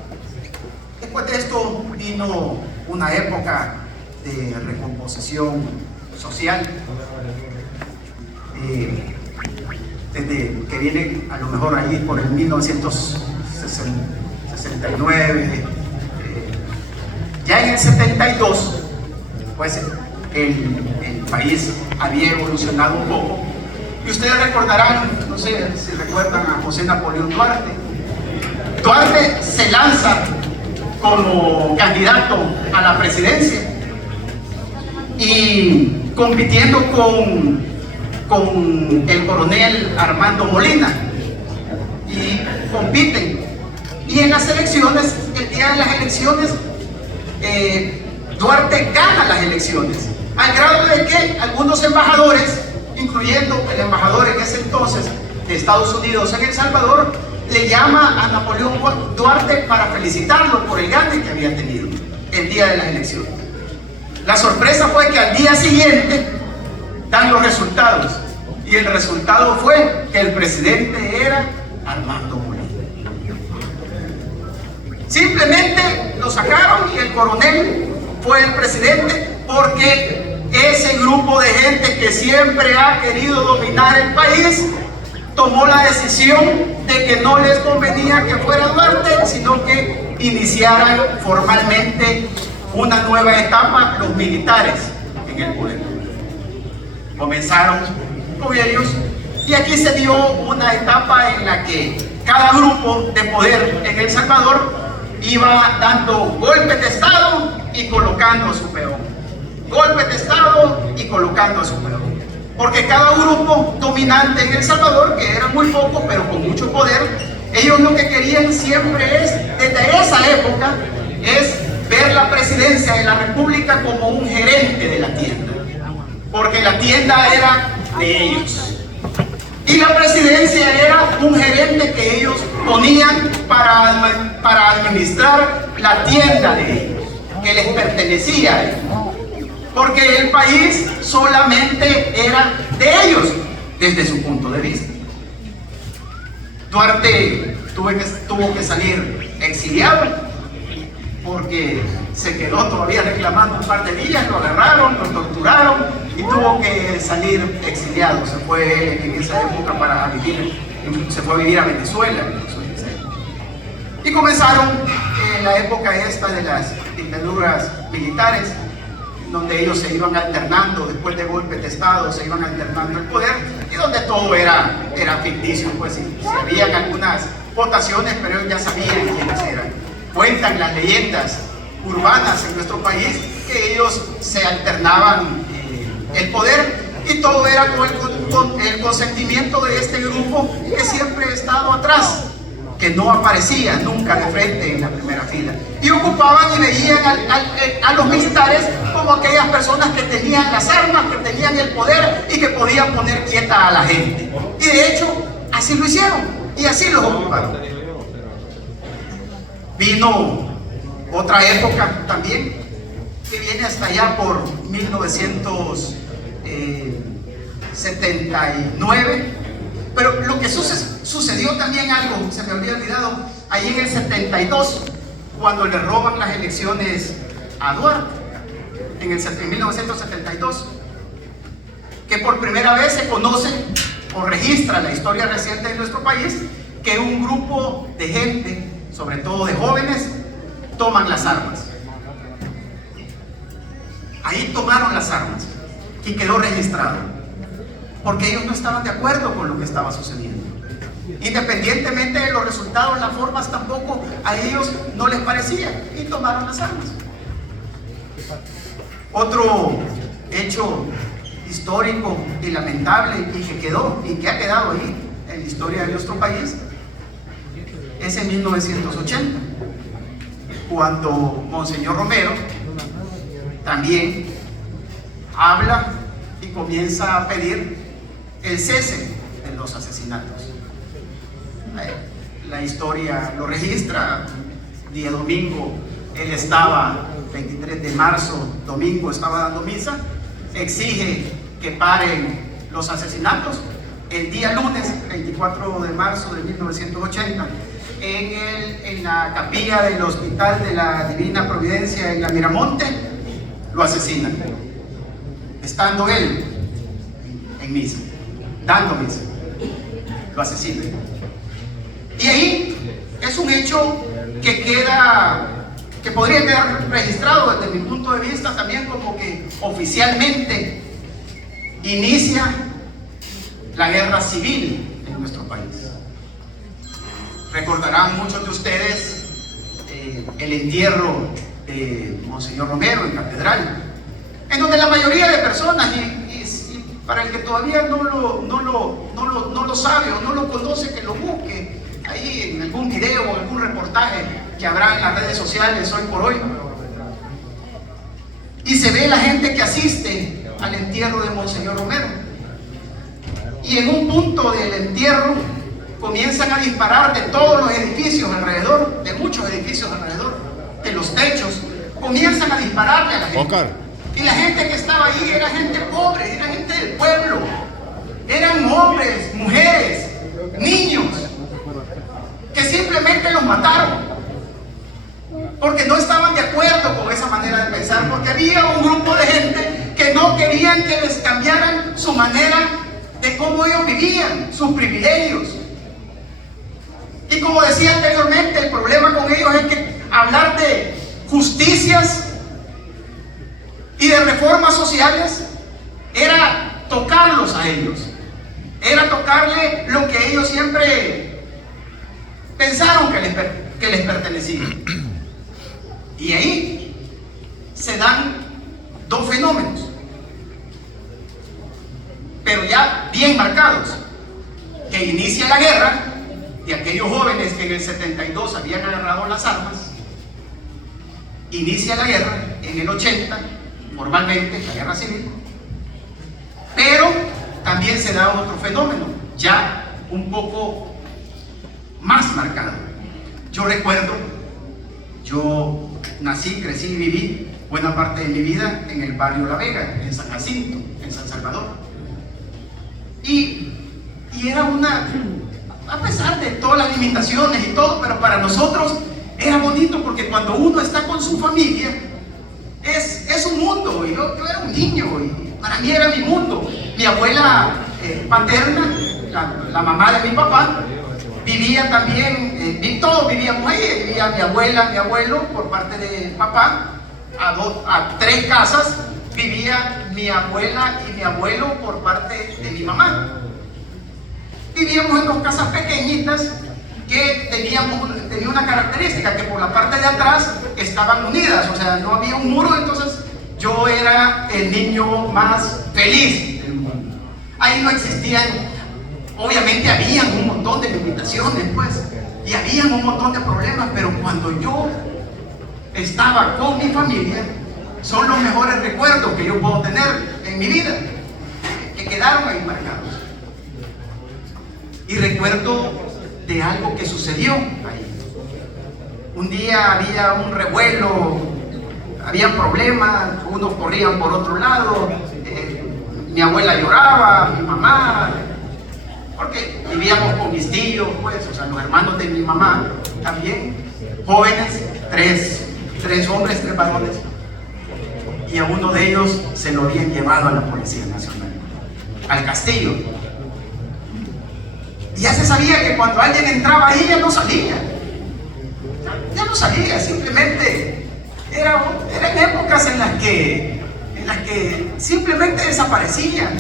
Después de esto vino una época de recomposición social, desde que viene a lo mejor ahí por el 1969, ya en el 72, pues el país había evolucionado un poco. Y ustedes recordarán, no sé si recuerdan a José Napoleón Duarte. Duarte se lanza como candidato a la presidencia y compitiendo con el coronel Armando Molina, y compiten. Y en las elecciones, el día de las elecciones, Duarte gana las elecciones, al grado de que algunos embajadores, incluyendo el embajador en ese entonces de Estados Unidos en El Salvador, le llama a Napoleón Duarte para felicitarlo por el gane que había tenido el día de las elecciones. La sorpresa fue que al día siguiente dan los resultados, y el resultado fue que el presidente era Armando Molina. Simplemente lo sacaron y el coronel fue el presidente, porque ese grupo de gente que siempre ha querido dominar el país tomó la decisión de que no les convenía que fuera Duarte, sino que iniciaran formalmente una nueva etapa los militares en el poder. Comenzaron con ellos y aquí se dio una etapa en la que cada grupo de poder en El Salvador iba dando golpes de Estado y colocando a su peón. Golpes de Estado y colocando a su peón. Porque cada grupo dominante en El Salvador, que era muy poco pero con mucho poder, ellos lo que querían siempre es, desde esa época, es ver la presidencia de la República como un gerente de la tienda. Porque la tienda era de ellos. Y la presidencia era un gerente que ellos ponían para administrar la tienda de ellos, que les pertenecía a ellos. Porque el país solamente era de ellos, desde su punto de vista. Duarte tuvo que salir exiliado, porque se quedó todavía reclamando un par de días, lo agarraron, lo torturaron y tuvo que salir exiliado. Se fue en esa época se fue a vivir a Venezuela. Y comenzaron en la época esta de las dictaduras militares, donde ellos se iban alternando, después de golpes de Estado, se iban alternando el poder, y donde todo era ficticio, pues sí, habían algunas votaciones, pero ellos ya sabían quiénes eran. Cuentan las leyendas urbanas en nuestro país que ellos se alternaban el poder, y todo era con el consentimiento de este grupo que siempre ha estado atrás, que no aparecía nunca de frente en la primera fila, y ocupaban y veían a los militares como aquellas personas que tenían las armas, que tenían el poder y que podían poner quieta a la gente. Y de hecho así lo hicieron y así los ocuparon. Vino otra época también que viene hasta allá por 1979, pero lo que sucedió también algo, se me había olvidado, ahí en el 72, cuando le roban las elecciones a Duarte, en 1972, que por primera vez se conoce o registra la historia reciente de nuestro país, que un grupo de gente, sobre todo de jóvenes, toman las armas. Ahí tomaron las armas y quedó registrado, porque ellos no estaban de acuerdo con lo que estaba sucediendo. Independientemente de los resultados, las formas tampoco a ellos no les parecía, y tomaron las armas. Otro hecho histórico y lamentable y que ha quedado ahí en la historia de nuestro país es en 1980, cuando Monseñor Romero también habla y comienza a pedir el cese de los asesinatos. La historia lo registra. Día domingo él estaba, 23 de marzo, domingo, estaba dando misa, exige que paren los asesinatos. El día lunes, 24 de marzo de 1980, en la capilla del Hospital de la Divina Providencia en la Miramonte, lo asesinan, estando él en misa, dando misa, lo asesinan. Y ahí es un hecho que podría quedar registrado desde mi punto de vista también como que oficialmente inicia la guerra civil en nuestro país. Recordarán muchos de ustedes el entierro de Monseñor Romero en Catedral, en donde la mayoría de personas, y para el que todavía no lo sabe o no lo conoce, que lo busque ahí en algún video o algún reportaje que habrá en las redes sociales hoy por hoy, y se ve la gente que asiste al entierro de Monseñor Romero, y en un punto del entierro comienzan a disparar de todos los edificios alrededor, de muchos edificios alrededor, de los techos, comienzan a dispararle a la gente. Y la gente que estaba ahí era gente pobre, era gente del pueblo, eran hombres, mujeres, niños, que simplemente los mataron porque no estaban de acuerdo con esa manera de pensar, porque había un grupo de gente que no querían que les cambiaran su manera de cómo ellos vivían, sus privilegios. Y como decía anteriormente, el problema con ellos es que sociales era tocarlos a ellos, era tocarle lo que ellos siempre pensaron que les pertenecía. Y ahí se dan dos fenómenos, pero ya bien marcados, que inicia la guerra de aquellos jóvenes que en el 72 habían agarrado las armas. Inicia la guerra en el 80, formalmente la guerra civil, pero también se da otro fenómeno, ya un poco más marcado. Yo recuerdo, yo nací, crecí y viví buena parte de mi vida en el barrio La Vega, en San Jacinto, en San Salvador. Y era a pesar de todas las limitaciones y todo, pero para nosotros era bonito, porque cuando uno está con su familia es un mundo. Y yo era un niño y para mí era mi mundo. Mi abuela paterna, la mamá de mi papá, vivía también, todos vivíamos ahí. Vivía mi abuela, mi abuelo por parte de papá, a 3 casas vivía mi abuela y mi abuelo por parte de mi mamá. Vivíamos en 2 casas pequeñitas que tenía una característica, que por la parte de atrás estaban unidas, o sea, no había un muro. Entonces yo era el niño más feliz del mundo. Ahí no existían, obviamente habían un montón de limitaciones, pues, y habían un montón de problemas, pero cuando yo estaba con mi familia, son los mejores recuerdos que yo puedo tener en mi vida, que quedaron ahí marcados. Y recuerdo de algo que sucedió ahí. Un día había un revuelo, había problemas, unos corrían por otro lado, mi abuela lloraba, mi mamá, porque vivíamos con mis tíos, pues, o sea, los hermanos de mi mamá también, jóvenes, tres hombres, 3 varones, y a uno de ellos se lo habían llevado a la Policía Nacional, al Castillo. Y ya se sabía que cuando alguien entraba ahí ya no salía. Ya no salía, simplemente eran épocas en las que simplemente desaparecían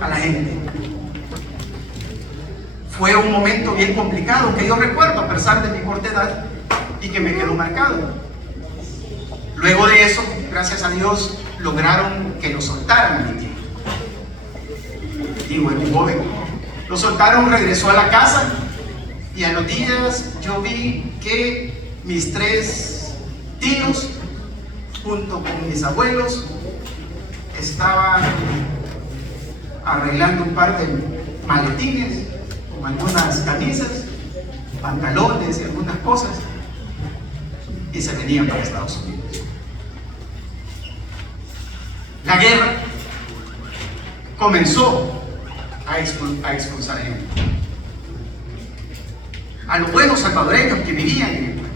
a la gente. Fue un momento bien complicado que yo recuerdo a pesar de mi corta edad y que me quedó marcado. Luego de eso, gracias a Dios, lograron que lo soltaran a mi tío. Mi tío es muy joven. Lo soltaron, regresó a la casa y a los días yo vi que mis 3 tíos, junto con mis abuelos, estaban arreglando un par de maletines con algunas camisas, pantalones y algunas cosas, y se venían para Estados Unidos. La guerra comenzó a expulsar gente, a los buenos salvadoreños que vivían en el país,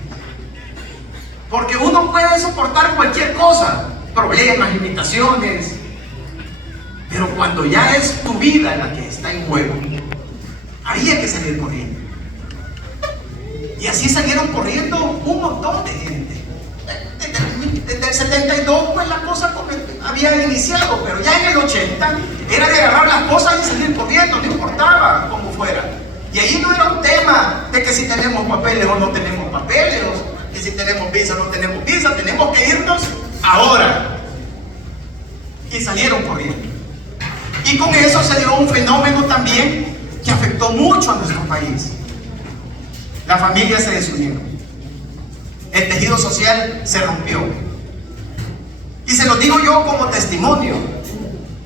porque uno puede soportar cualquier cosa, problemas, limitaciones, pero cuando ya es tu vida la que está en juego, ahí hay que salir corriendo. Y así salieron corriendo un montón de gente. Desde el 72 pues la cosa había iniciado, pero ya en el 80 era de agarrar las cosas y salir corriendo, no importaba cómo fuera. Y ahí no era un tema de que si tenemos papeles o no tenemos papeles, o que si tenemos visa o no tenemos visa, tenemos que irnos ahora. Y salieron corriendo. Y con eso se dio un fenómeno también que afectó mucho a nuestro país. Las familias se desunieron, el tejido social se rompió. Y se lo digo yo como testimonio,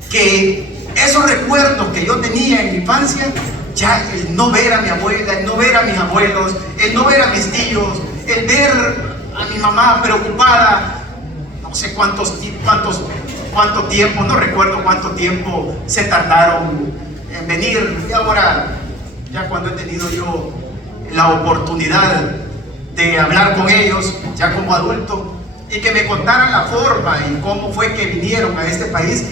que esos recuerdos que yo tenía en mi infancia, ya el no ver a mi abuela, el no ver a mis abuelos, el no ver a mis tíos, el ver a mi mamá preocupada, no sé cuánto tiempo, no recuerdo cuánto tiempo se tardaron en venir. Y ahora, ya cuando he tenido yo la oportunidad de hablar con ellos, ya como adulto, y que me contaran la forma y cómo fue que vinieron a este país,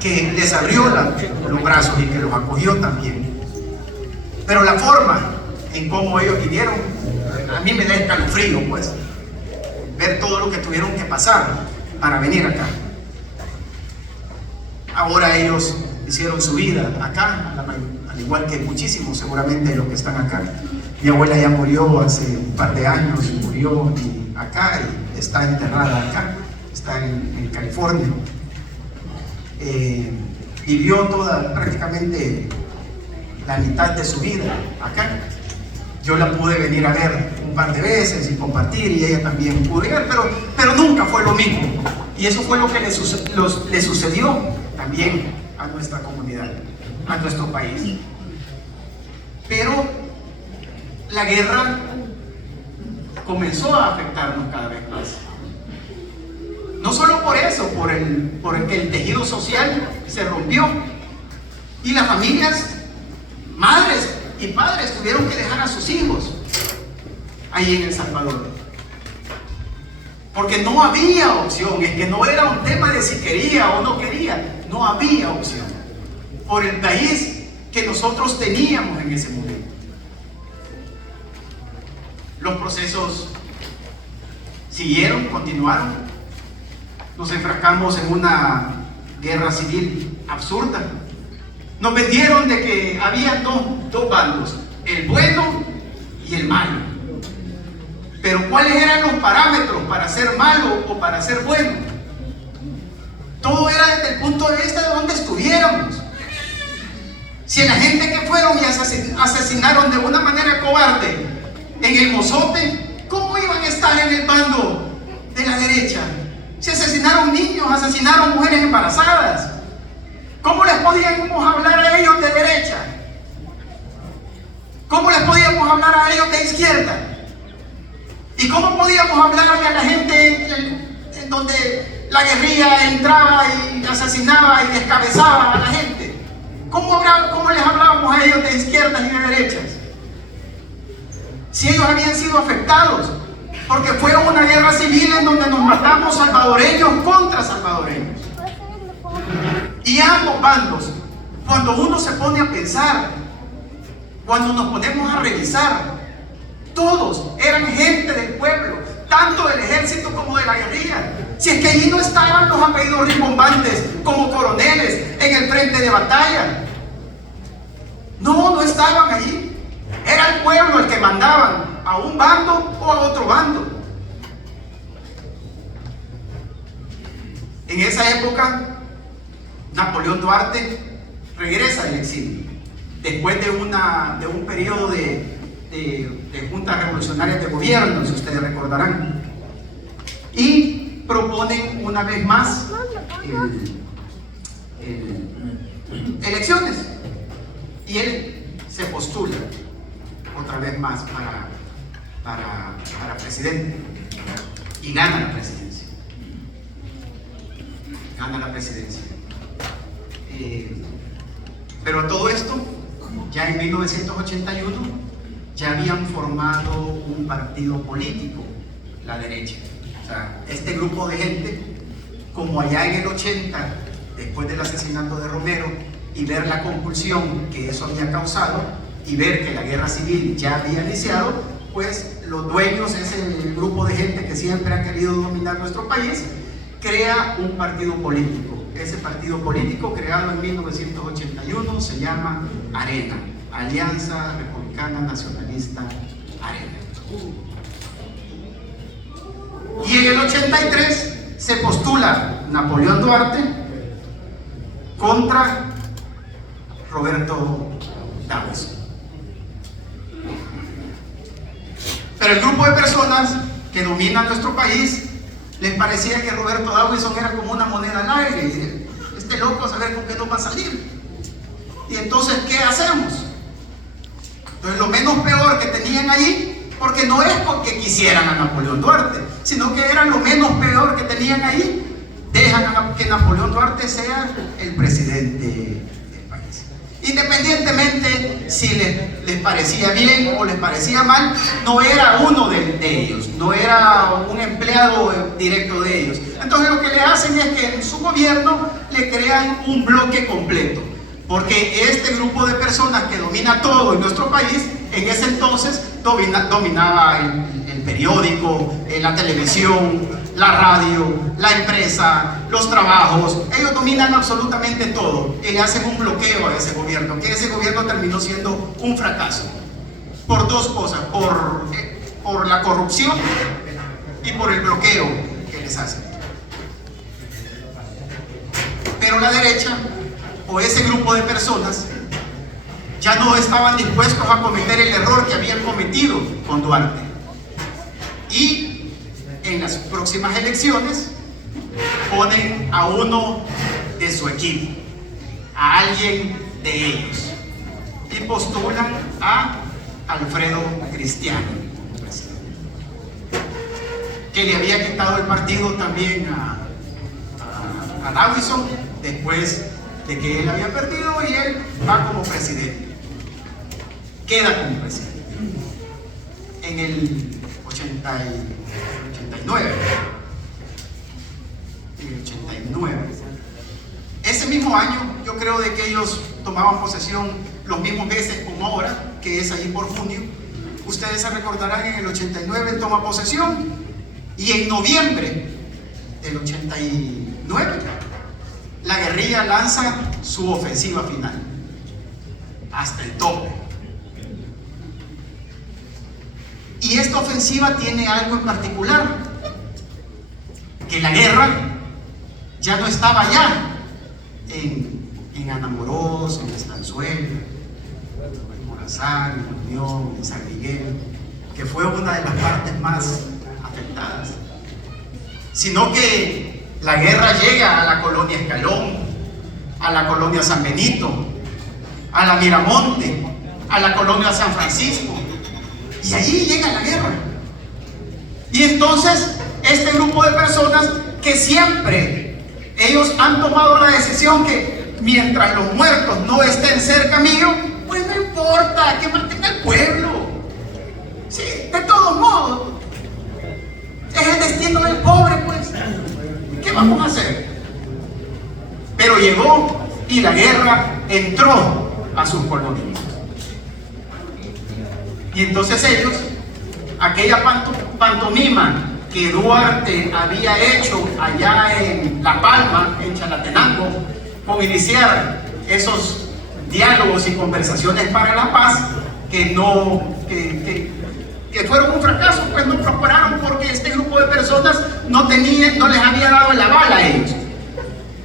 que les abrió los brazos y que los acogió también. Pero la forma en cómo ellos vinieron, a mí me da escalofrío, pues, ver todo lo que tuvieron que pasar para venir acá. Ahora ellos hicieron su vida acá, al igual que muchísimos seguramente de los que están acá. Mi abuela ya murió hace un par de años, murió acá y está enterrada acá, está en California. Vivió prácticamente la mitad de su vida acá. Yo la pude venir a ver un par de veces y compartir, y ella también pude ver, pero nunca fue lo mismo. Y eso fue lo que le sucedió también a nuestra comunidad, a nuestro país. Pero la guerra comenzó a afectarnos cada vez más. No solo por eso, por el que el tejido social se rompió y las familias, madres y padres, tuvieron que dejar a sus hijos ahí en El Salvador, porque no había opción. Es que no era un tema de si quería o no quería, no había opción por el país que nosotros teníamos en ese momento. Los procesos siguieron, continuaron. Nos enfrascamos en una guerra civil absurda. Nos vendieron de que había dos bandos, el bueno y el malo. Pero ¿cuáles eran los parámetros para ser malo o para ser bueno? Todo era desde el punto de vista de donde estuviéramos. Si la gente que fueron y asesinaron de una manera cobarde en el Mozote, ¿cómo iban a estar en el bando de la derecha? Si asesinaron niños, asesinaron mujeres embarazadas, ¿cómo les podíamos hablar a ellos de derecha? ¿Cómo les podíamos hablar a ellos de izquierda? ¿Y cómo podíamos hablarle a la gente en donde la guerrilla entraba y asesinaba y descabezaba a la gente? ¿Cómo les hablábamos a ellos de izquierdas y de derechas? Si ellos habían sido afectados, porque fue una guerra civil en donde nos matamos salvadoreños contra salvadoreños. Y ambos bandos, cuando uno se pone a pensar, cuando nos ponemos a revisar, todos eran gente del pueblo, tanto del ejército como de la guerrilla. Si es que allí no estaban los apellidos rimbombantes como coroneles en el frente de batalla. No estaban allí. Era el pueblo el que mandaban a un bando o a otro bando. En esa época, Napoleón Duarte regresa del exilio, después de un periodo de juntas revolucionarias de gobierno, si ustedes recordarán, y proponen una vez más elecciones, y él se postula otra vez más para presidente y gana la presidencia. Pero todo esto, ya en 1981, ya habían formado un partido político, la derecha. O sea, este grupo de gente, como allá en el 80, después del asesinato de Romero, y ver la compulsión que eso había causado, y ver que la guerra civil ya había iniciado, pues los dueños, ese grupo de gente que siempre ha querido dominar nuestro país, crea un partido político. Ese partido político, creado en 1981, se llama ARENA, Alianza Republicana Nacionalista ARENA. Y en el 83 se postula Napoleón Duarte contra Roberto Dawson. Pero el grupo de personas que dominan nuestro país les parecía que Roberto Dawson era como una moneda al aire. Y este loco, a saber con qué nos va a salir. Y entonces, ¿qué hacemos? Entonces, lo menos peor que tenían ahí, porque no es porque quisieran a Napoleón Duarte, sino que era lo menos peor que tenían ahí, dejan que Napoleón Duarte sea el presidente del país. Independientemente si les parecía bien o les parecía mal, no era uno de ellos, no era un empleado directo de ellos. Entonces lo que le hacen es que en su gobierno le crean un bloque completo, porque este grupo de personas que domina todo en nuestro país, en ese entonces dominaba el periódico, la televisión, la radio, la empresa, los trabajos. Ellos dominan absolutamente todo y le hacen un bloqueo a ese gobierno, que ese gobierno terminó siendo un fracaso por dos cosas: por la corrupción y por el bloqueo que les hacen. Pero la derecha, o ese grupo de personas, ya no estaban dispuestos a cometer el error que habían cometido con Duarte. Y en las próximas elecciones ponen a uno de su equipo, a alguien de ellos, y postulan a Alfredo Cristiano, que le había quitado el partido también a Davison después de que él había perdido, y él va como presidente, queda como presidente en el 89. Ese mismo año, yo creo de que ellos tomaban posesión los mismos meses como ahora, que es ahí por junio. Ustedes se recordarán, en el 89 él toma posesión, y en noviembre del 89 la guerrilla lanza su ofensiva final hasta el tope. Y esta ofensiva tiene algo en particular, que la guerra ya no estaba ya en Anamorós, en Estanzuela, en Morazán, en Unión, en San Miguel, que fue una de las partes más afectadas, sino que la guerra llega a la colonia Escalón, a la colonia San Benito, a la Miramonte, a la colonia San Francisco, y allí llega la guerra. Y entonces este grupo de personas, que siempre ellos han tomado la decisión que mientras los muertos no estén cerca mío, pues no importa, que mantenga el pueblo. Sí, de todos modos, es el destino del pobre, pues. ¿Qué vamos a hacer? Pero llegó y la guerra entró a sus colonias. Y entonces ellos, aquella pantomima que Duarte había hecho allá en La Palma, en Chalatenango, con iniciar esos diálogos y conversaciones para la paz, que fueron un fracaso, pues no prosperaron, porque este grupo de personas no les había dado el aval a ellos.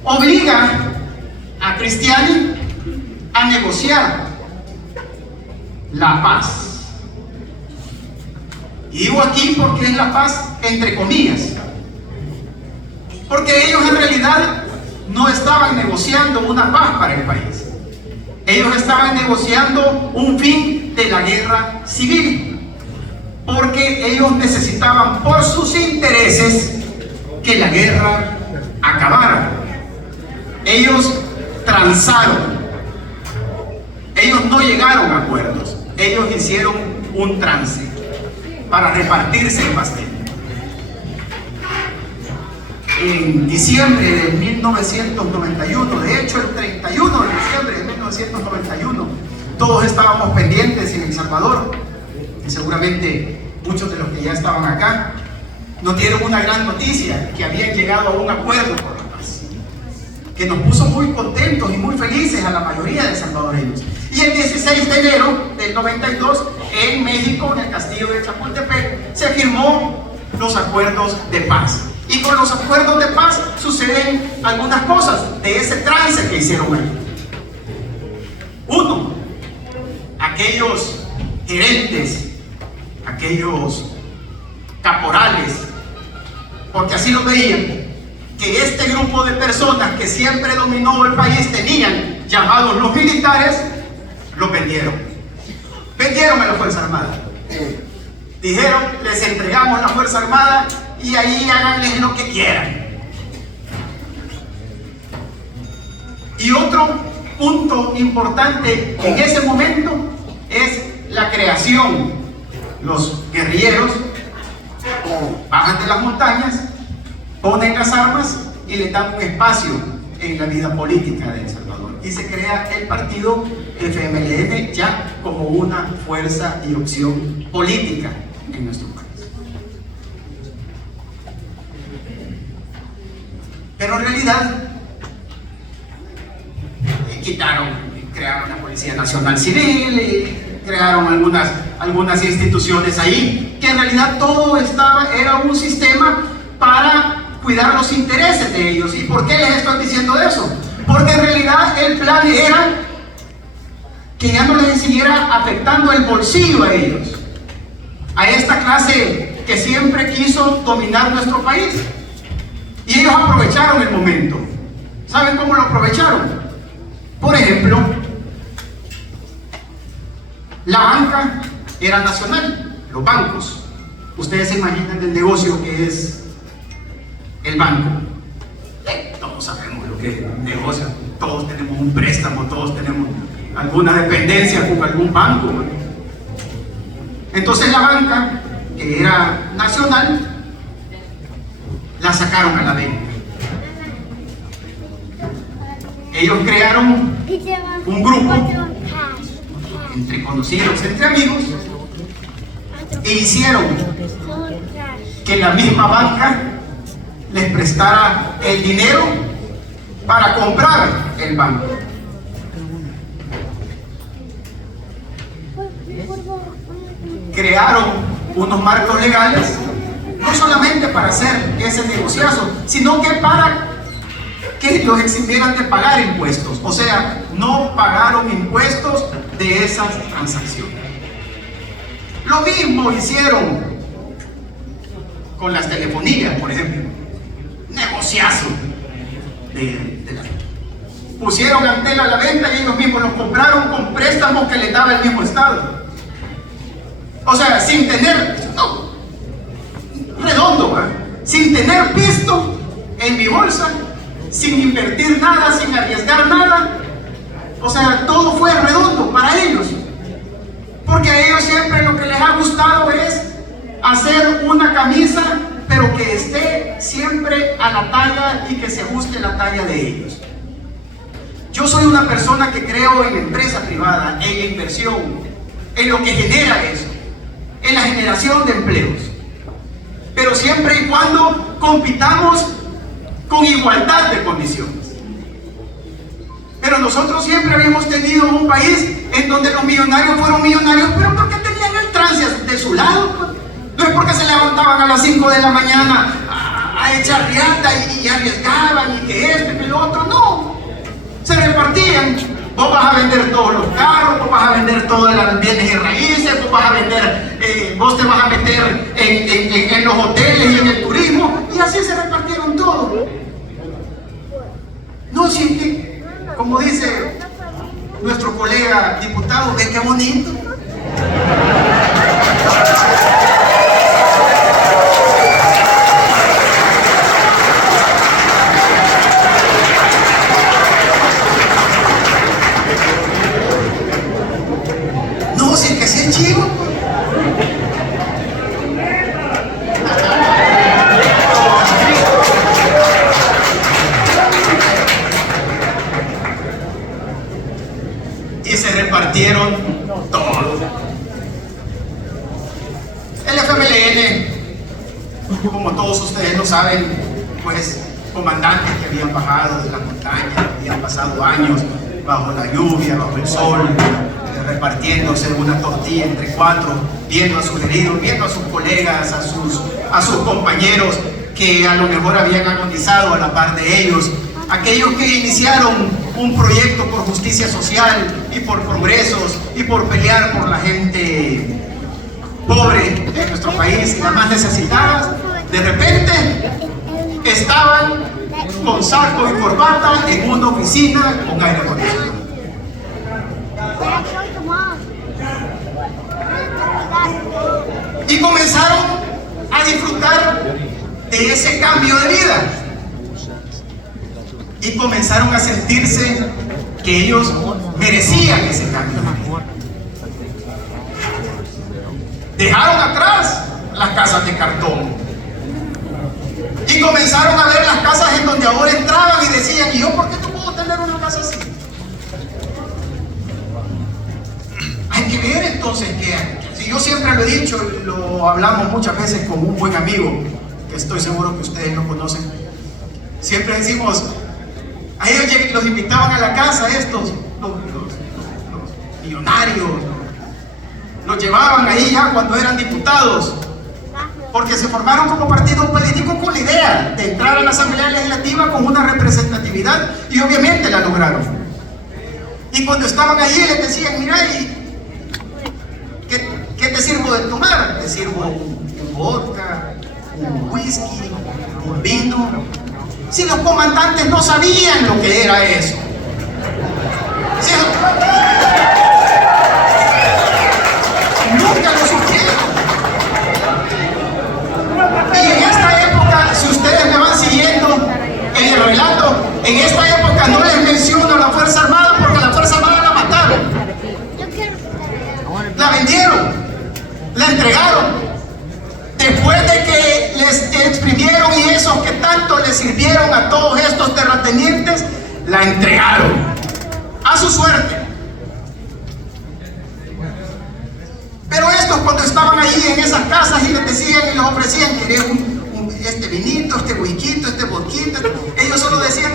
Obliga a Cristiani a negociar la paz. Y digo aquí porque es la paz entre comillas, porque ellos en realidad no estaban negociando una paz para el país. Ellos estaban negociando un fin de la guerra civil, porque ellos necesitaban por sus intereses que la guerra acabara. Ellos transaron, ellos no llegaron a acuerdos, ellos hicieron un trance para repartirse el pastel. En diciembre de 1991, de hecho el 31 de diciembre de 1991, todos estábamos pendientes en El Salvador, y seguramente muchos de los que ya estaban acá nos dieron una gran noticia, que habían llegado a un acuerdo por la paz, que nos puso muy contentos y muy felices a la mayoría de salvadoreños. Y el 16 de enero del 92, en México, en el castillo de Chapultepec, se firmó los acuerdos de paz. Y con los acuerdos de paz suceden algunas cosas de ese trance que hicieron ahí. Uno, aquellos gerentes, aquellos caporales, porque así lo veían, que este grupo de personas que siempre dominó el país tenían, llamados los militares, los vendieron a la Fuerza Armada. Dijeron, les entregamos la Fuerza Armada y ahí háganles lo que quieran. Y otro punto importante en ese momento es la creación. Los guerrilleros bajan de las montañas, ponen las armas y le dan un espacio en la vida política de El Salvador. Y se crea el partido FMLN ya como una fuerza y opción política en nuestro país. Pero en realidad crearon la Policía Nacional Civil, crearon algunas instituciones ahí, que en realidad todo era un sistema para cuidar los intereses de ellos. ¿Y por qué les estoy diciendo eso? Porque en realidad el plan era que ya no les siguiera afectando el bolsillo a ellos, a esta clase que siempre quiso dominar nuestro país. Y ellos aprovecharon el momento. ¿Saben cómo lo aprovecharon? Por ejemplo, la banca era nacional, los bancos. Ustedes se imaginan el negocio que es el banco. Todos sabemos lo que es el negocio, todos tenemos un préstamo, todos tenemos alguna dependencia con algún banco. Entonces la banca, que era nacional, la sacaron a la venta. Ellos crearon un grupo entre conocidos, entre amigos, e hicieron que la misma banca les prestara el dinero para comprar el banco. Crearon unos marcos legales, no solamente para hacer ese negociazo, sino que para que los eximieran de pagar impuestos. O sea, no pagaron impuestos de esas transacciones. Lo mismo hicieron con las telefonías, por ejemplo. Negociazo. Pusieron Antel a la venta y ellos mismos los compraron con préstamos que les daba el mismo Estado. O sea, sin tener, no, redondo, ¿verdad? Sin tener pisto en mi bolsa, sin invertir nada, sin arriesgar nada. O sea, todo fue redondo para ellos, porque a ellos siempre lo que les ha gustado es hacer una camisa, pero que esté siempre a la talla y que se ajuste la talla de ellos. Yo soy una persona que creo en la empresa privada, en la inversión, en lo que genera eso, en la generación de empleos, pero siempre y cuando compitamos con igualdad de condiciones. Pero nosotros siempre habíamos tenido un país en donde los millonarios fueron millonarios, pero porque tenían el trance de su lado. No es porque se levantaban a las 5 de la mañana a echar riata y arriesgaban y que esto y que lo otro, no. Se repartían. Vos vas a vender todos los carros, vos vas a vender todos los bienes y raíces, vos vas a vender, vos te vas a meter en los hoteles y en el turismo, y así se repartieron todo. No, sí, que, como dice nuestro colega diputado, ve qué bonito. No, sí, que sí es chivo. Y se repartieron todo. El FMLN, como todos ustedes lo saben, pues comandantes que habían bajado de la montaña, que habían pasado años bajo la lluvia, bajo el sol, repartiéndose una tortilla entre 4, viendo a sus heridos, viendo a sus colegas, a sus compañeros que a lo mejor habían agonizado a la par de ellos, aquellos que iniciaron un proyecto por justicia social y por progresos y por pelear por la gente pobre de nuestro país y las más necesitadas, de repente estaban con saco y corbata en una oficina con aire acondicionado. Y comenzaron a disfrutar de ese cambio de vida. Y comenzaron a sentirse que ellos merecían ese cambio de vida. Dejaron atrás las casas de cartón y comenzaron a ver las casas en donde ahora entraban y decían: ¿y yo por qué no puedo tener una casa así? Hay que ver entonces que, si yo siempre lo he dicho, lo hablamos muchas veces con un buen amigo, que estoy seguro que ustedes lo conocen, Siempre decimos, a ellos los invitaban a la casa, estos, los millonarios, los llevaban ahí ya cuando eran diputados, porque se formaron como partidos políticos con la idea de entrar a la Asamblea Legislativa con una representatividad, y obviamente la lograron. Y cuando estaban allí les decían, mira, ¿qué te sirvo de tomar? Te sirvo un vodka, un whisky, un vino. Si los comandantes no sabían lo que era eso. Si nunca lo supieron. Y en esta época, si ustedes me van siguiendo en el relato, en esta época no les menciono la Fuerza Armada porque la Fuerza Armada la mataron. La vendieron, la entregaron. Después de que les exprimieron y esos que tanto les sirvieron a todos estos terratenientes, la entregaron a su suerte. Pero estos, cuando estaban allí en esas casas y les decían y les ofrecían, ¿querés este vinito, este whisky, este vodquito? Ellos solo decían,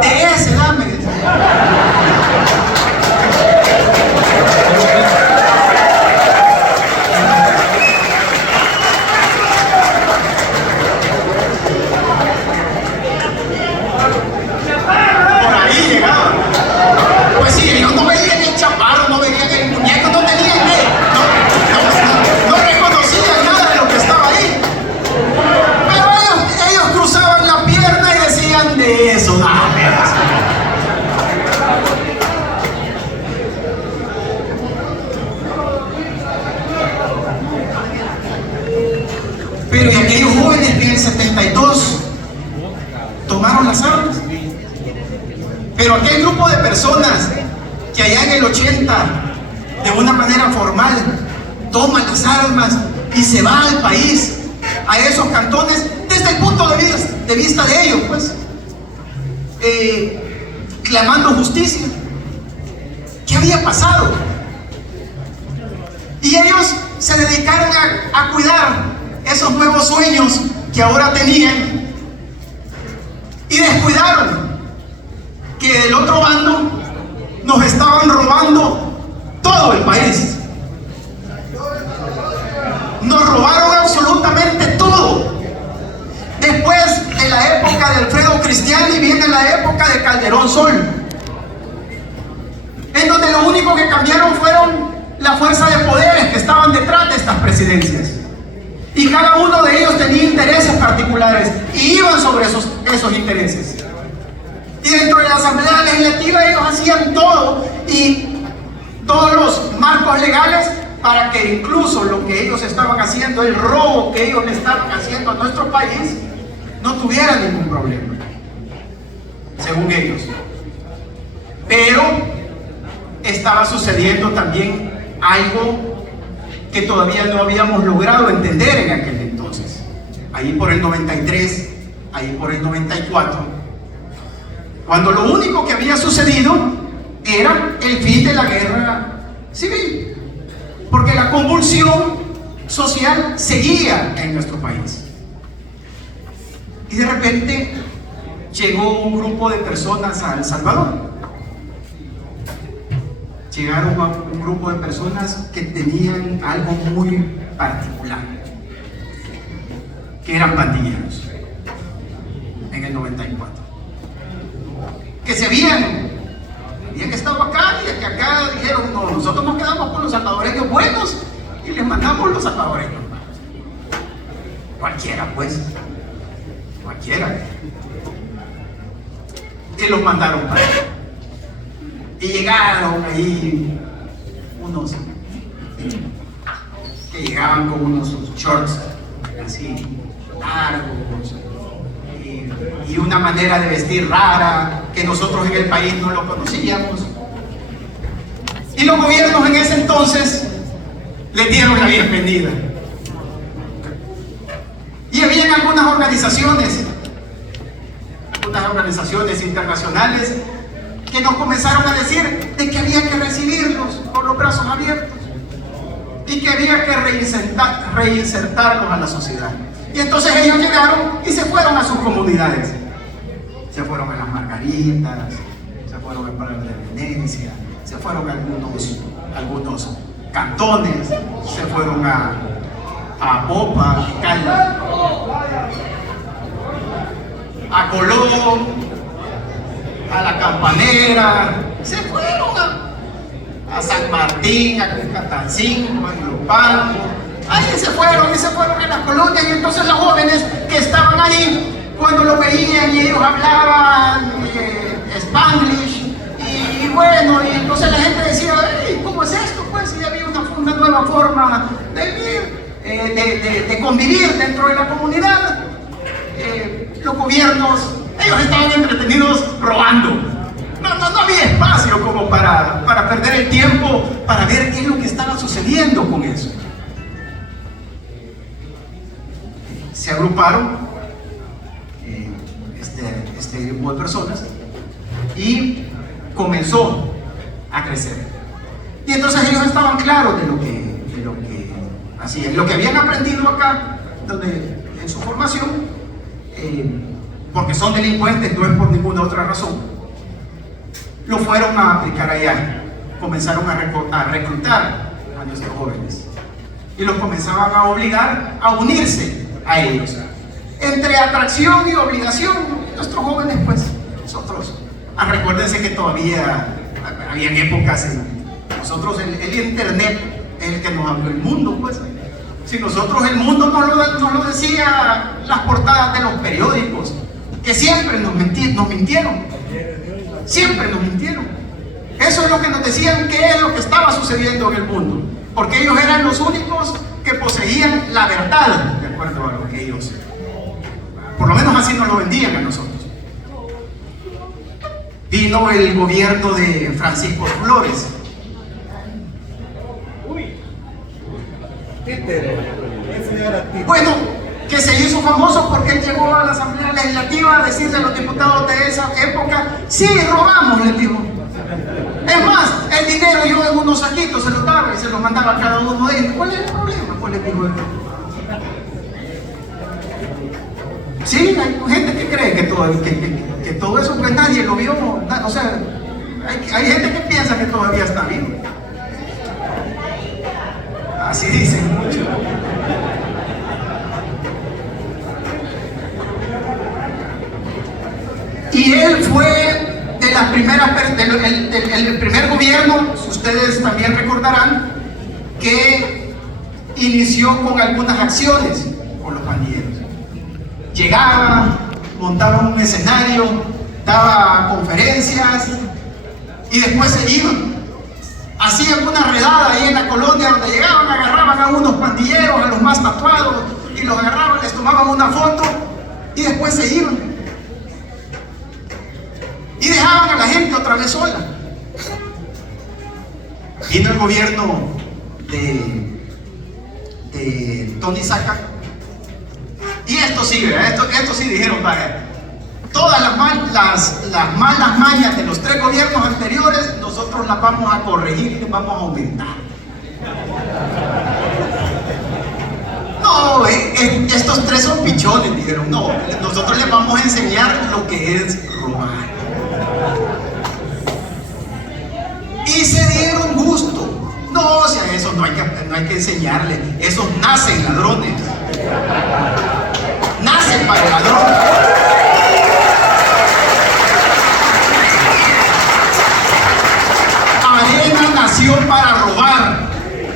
de ese dame. Pero y aquellos jóvenes que en el 72 tomaron las armas. Pero aquel grupo de personas que allá en el 80, de una manera formal, toman las armas y se va al país, a esos cantones, desde el punto de vista de ellos, pues, clamando justicia. ¿Qué había pasado? Y ellos se dedicaron a cuidar esos nuevos sueños que ahora tenían, y descuidaron que del otro bando nos estaban robando todo el país. Nos robaron absolutamente todo. Después de la época de Alfredo Cristiani viene la época de Calderón Sol, en donde lo único que cambiaron fueron la fuerza de poderes que estaban detrás de estas presidencias. Y cada uno de ellos tenía intereses particulares y iban sobre esos intereses. Y dentro de la Asamblea Legislativa ellos hacían todo y todos los marcos legales para que incluso lo que ellos estaban haciendo, el robo que ellos le estaban haciendo a nuestro país, no tuviera ningún problema, según ellos. Pero estaba sucediendo también algo que todavía no habíamos logrado entender en aquel entonces. Ahí por el 93, ahí por el 94, cuando lo único que había sucedido era el fin de la guerra civil, porque la convulsión social seguía en nuestro país. Y de repente llegó un grupo de personas a El Salvador. Llegaron a un grupo de personas que tenían algo muy particular, que eran pandilleros, en el 94, que se habían estado acá y que acá dijeron, no, nosotros nos quedamos con los salvadoreños buenos y les mandamos los salvadoreños. Cualquiera, pues, cualquiera. Y los mandaron para allá. Y llegaron ahí unos que llegaban con unos shorts así largos y una manera de vestir rara que nosotros en el país no lo conocíamos. Y los gobiernos en ese entonces les dieron la bienvenida. Y habían algunas organizaciones internacionales que nos comenzaron a decir de que había que recibirlos con los brazos abiertos y que había que reinsertarlos a la sociedad. Y entonces ellos llegaron y se fueron a sus comunidades se fueron a las Margaritas, se fueron al Palacio de Venecia, se fueron a algunos cantones, se fueron a Popa, a Calla, a Colón, a La Campanera, se fueron a San Martín, a Catacingo, a Ilopango. Ahí se fueron a las colonias, y entonces los jóvenes que estaban ahí, cuando lo veían y ellos hablaban Spanglish, y bueno, y entonces la gente decía, ¿cómo es esto? Pues y había una nueva forma de vivir, de convivir dentro de la comunidad. Los gobiernos, ellos estaban entretenidos robando. No había espacio como para perder el tiempo para ver qué es lo que estaba sucediendo con eso. Se agruparon este grupo de personas y comenzó a crecer. Y entonces ellos estaban claros de lo que hacían, lo que habían aprendido acá, en su formación, porque son delincuentes, no es por ninguna otra razón, lo fueron a aplicar allá. Comenzaron a reclutar a nuestros jóvenes y los comenzaban a obligar a unirse a ellos. Entre atracción y obligación, nuestros jóvenes, pues, nosotros, recuérdense que todavía habían épocas nosotros, el internet es el que nos abrió el mundo, pues. Si nosotros el mundo nos lo decía las portadas de los periódicos, que siempre nos mintieron, siempre nos mintieron. Eso es lo que nos decían, que es lo que estaba sucediendo en el mundo, porque ellos eran los únicos que poseían la verdad, de acuerdo a lo que ellos, por lo menos así nos lo vendían a nosotros. Vino el gobierno de Francisco Flores. Bueno, que se hizo famoso porque él llegó a la Asamblea Legislativa a decirle a los diputados de esa época: sí, robamos, les dijo. Es más, el dinero yo en unos saquitos se los daba y se los mandaba a cada uno de ellos. ¿Cuál es el problema? Pues les dijo él. Sí, hay gente que cree que todo eso pues nadie lo vio, o sea, hay gente que piensa que todavía está vivo. Así dicen mucho. Y él fue de las primeras, el primer gobierno, ustedes también recordarán, que inició con algunas acciones con los pandilleros. Llegaba, montaba un escenario, daba conferencias y después se iban. Hacían una redada ahí en la colonia donde llegaban, agarraban a unos pandilleros, a los más tatuados, y los agarraban, les tomaban una foto y después se iban. Y dejaban a la gente otra vez sola. Vino el gobierno de Tony Saca. Y esto sí, ¿verdad? Esto sí dijeron, vaya, todas las malas mañas de los 3 gobiernos anteriores, nosotros las vamos a corregir y las vamos a aumentar. No, estos 3 son pichones, dijeron. No, nosotros les vamos a enseñar lo que es robar. Y se dieron gusto. No, o sea, eso no hay que enseñarle. Esos nacen ladrones. Nacen para ladrones. Arena nació para robar.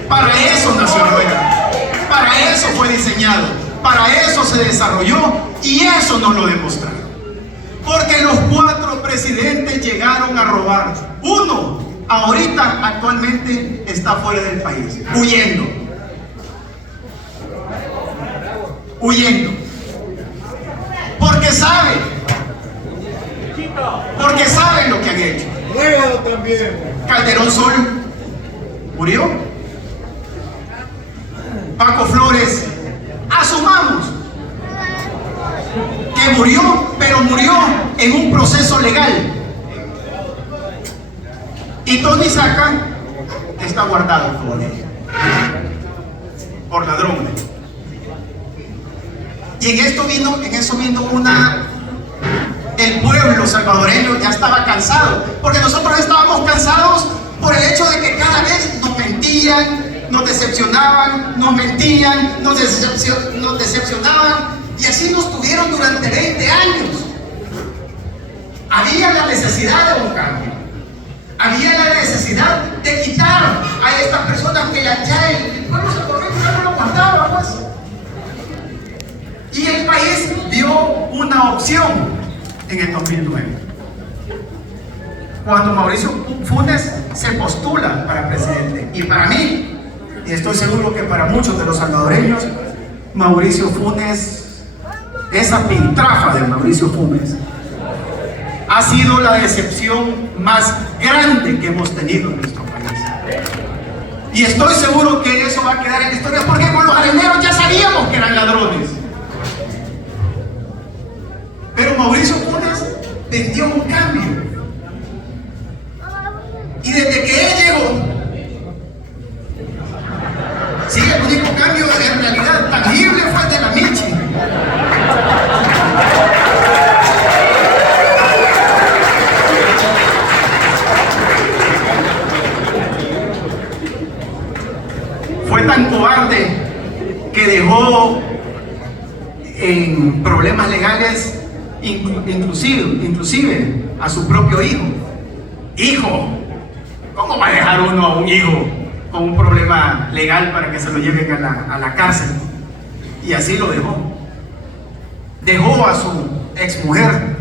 Para eso nació Arena. Para eso fue diseñado. Para eso se desarrolló. Y eso nos lo demostraron. Porque los 4 presidentes llegaron a robar. Uno, ahorita, actualmente, está fuera del país, huyendo. Porque saben lo que han hecho. Calderón Sol murió. Paco Flores, asumamos que murió, pero murió en un proceso legal. Y Tony Saca está guardado por ladrón. Y en eso vino el pueblo salvadoreño ya estaba cansado, porque nosotros estábamos cansados por el hecho de que cada vez nos mentían, nos decepcionaban, nos mentían, nos decepcionaban, y así nos tuvieron durante 20 años. Había la necesidad de un cambio, había la necesidad de quitar a estas personas que ya el pueblo salvadoreño ya no lo aguantaba, pues. Y el país dio una opción en el 2009, cuando Mauricio Funes se postula para presidente. Y para mí, y estoy seguro que para muchos de los salvadoreños, Mauricio Funes, esa piltrafa de Mauricio Funes, ha sido la decepción más grande que hemos tenido en nuestro país. Y estoy seguro que eso va a quedar en la historia, porque con los areneros ya sabíamos que eran ladrones. Pero Mauricio Funes vendió un cambio. Y desde que él llegó, sí, el único cambio en realidad tangible fue el de la Michi. Fue tan cobarde que dejó en problemas legales inclusive a su propio hijo. Hijo, ¿cómo va a dejar uno a un hijo con un problema legal para que se lo lleven a la cárcel? Y así lo dejó. Dejó a su exmujer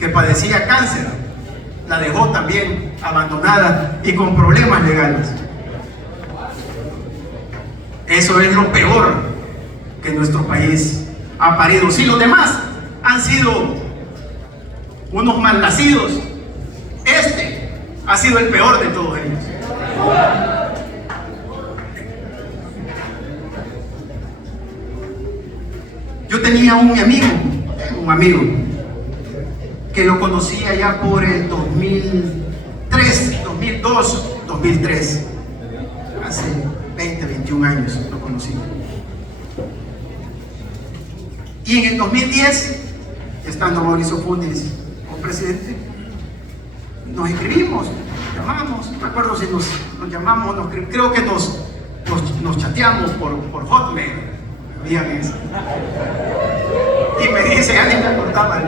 que padecía cáncer, la dejó también abandonada y con problemas legales. Eso es lo peor que nuestro país ha parido. Si los demás han sido unos malnacidos, este ha sido el peor de todos ellos. Yo tenía un amigo que lo conocía ya por el 2003, 2002, 2003, hace 20, 21 años lo conocí. Y en el 2010, estando Mauricio Funes como presidente, nos escribimos, llamamos, no me acuerdo si nos llamamos, creo que nos chateamos por Hotmail, habían eso. Y me dice, ya ni me acordaba,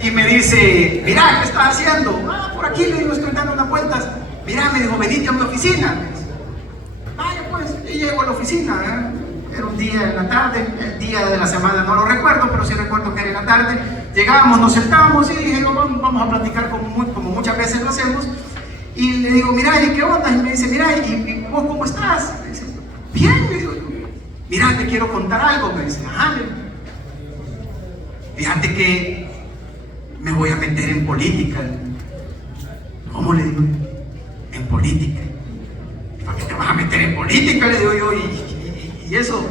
y me dice, mira, ¿qué estás haciendo? Ah, por aquí, le digo, estoy dando unas vueltas. Mira, me dijo, venite a mi oficina. Me dice, vaya pues, y llego a la oficina, era un día en la tarde, el día de la semana no lo recuerdo, pero sí recuerdo que era en la tarde. Llegamos, nos sentamos y dije, vamos a platicar como muchas veces lo hacemos. Y le digo, mira, ¿y qué onda? Y me dice, mira, ¿y vos cómo estás? Me dice, bien, le digo, mira, te quiero contar algo. Me dice, ajá, fíjate que me voy a meter en política. ¿Cómo? Le digo, en política. ¿Para qué te vas a meter en política? Le digo yo, ¿y eso?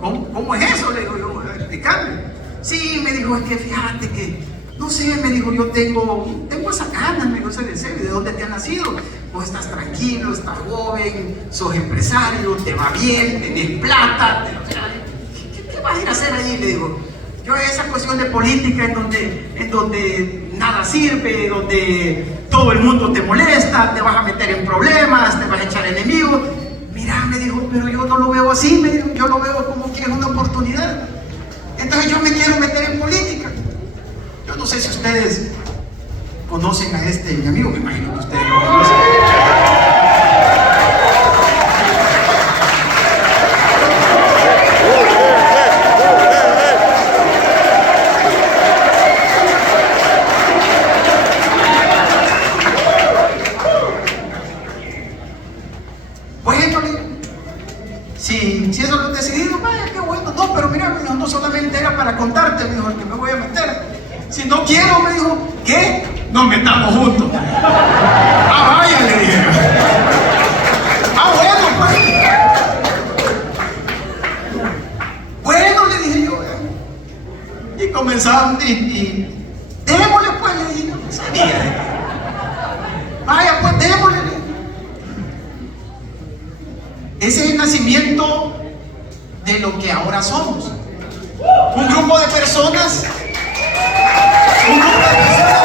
¿Cómo es eso? Le digo yo, explícame. Sí, me dijo, es que fíjate que, no sé, me dijo, yo tengo esa ganas, me dijo, ¿de dónde te ha nacido? Vos estás tranquilo, estás joven, sos empresario, te va bien, tenés plata, ¿qué vas a ir a hacer allí? Le digo, yo esa cuestión de política en donde nada sirve, donde todo el mundo te molesta, te vas a meter en problemas, te vas a echar enemigos. Mira, me dijo, pero yo no lo veo así, me dijo, yo lo veo como que es una oportunidad. Entonces yo me quiero meter en política. Yo no sé si ustedes conocen a mi amigo, me imagino que ustedes lo conocen. Si eso lo he decidido, vaya, qué bueno. No, pero mira, me dijo, no solamente era para contarte, me dijo, el que me voy a meter. Si no quiero, me dijo, ¿qué? Nos metamos juntos. Ah, vaya, le dije. Ah, bueno, pues. Bueno, le dije yo. Y comenzamos, y démosle, pues, le dije yo. Sabía. Vaya, pues, démosle. Ese es el nacimiento de lo que ahora somos. Un grupo de personas Un grupo de personas.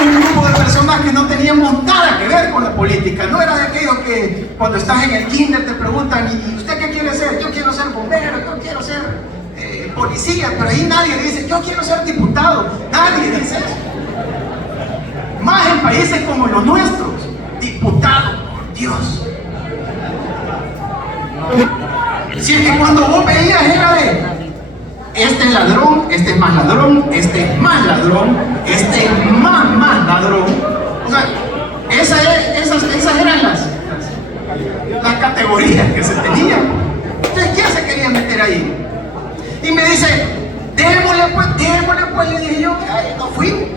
Un grupo de personas que no teníamos nada que ver con la política. No era de aquellos que cuando estás en el kinder te preguntan, ¿y usted qué quiere ser? Yo quiero ser bombero, yo quiero ser policía, pero ahí nadie dice, yo quiero ser diputado. Nadie dice eso. Más en países como los nuestros, diputado, por Dios. Si es que cuando vos veías era de este es ladrón, este es más ladrón, este es más ladrón, este es más ladrón. O sea, esas eran las categorías que se tenían. Entonces, ¿quién se quería meter ahí? Y me dice, démosle pues, le dije yo, ay, no fui.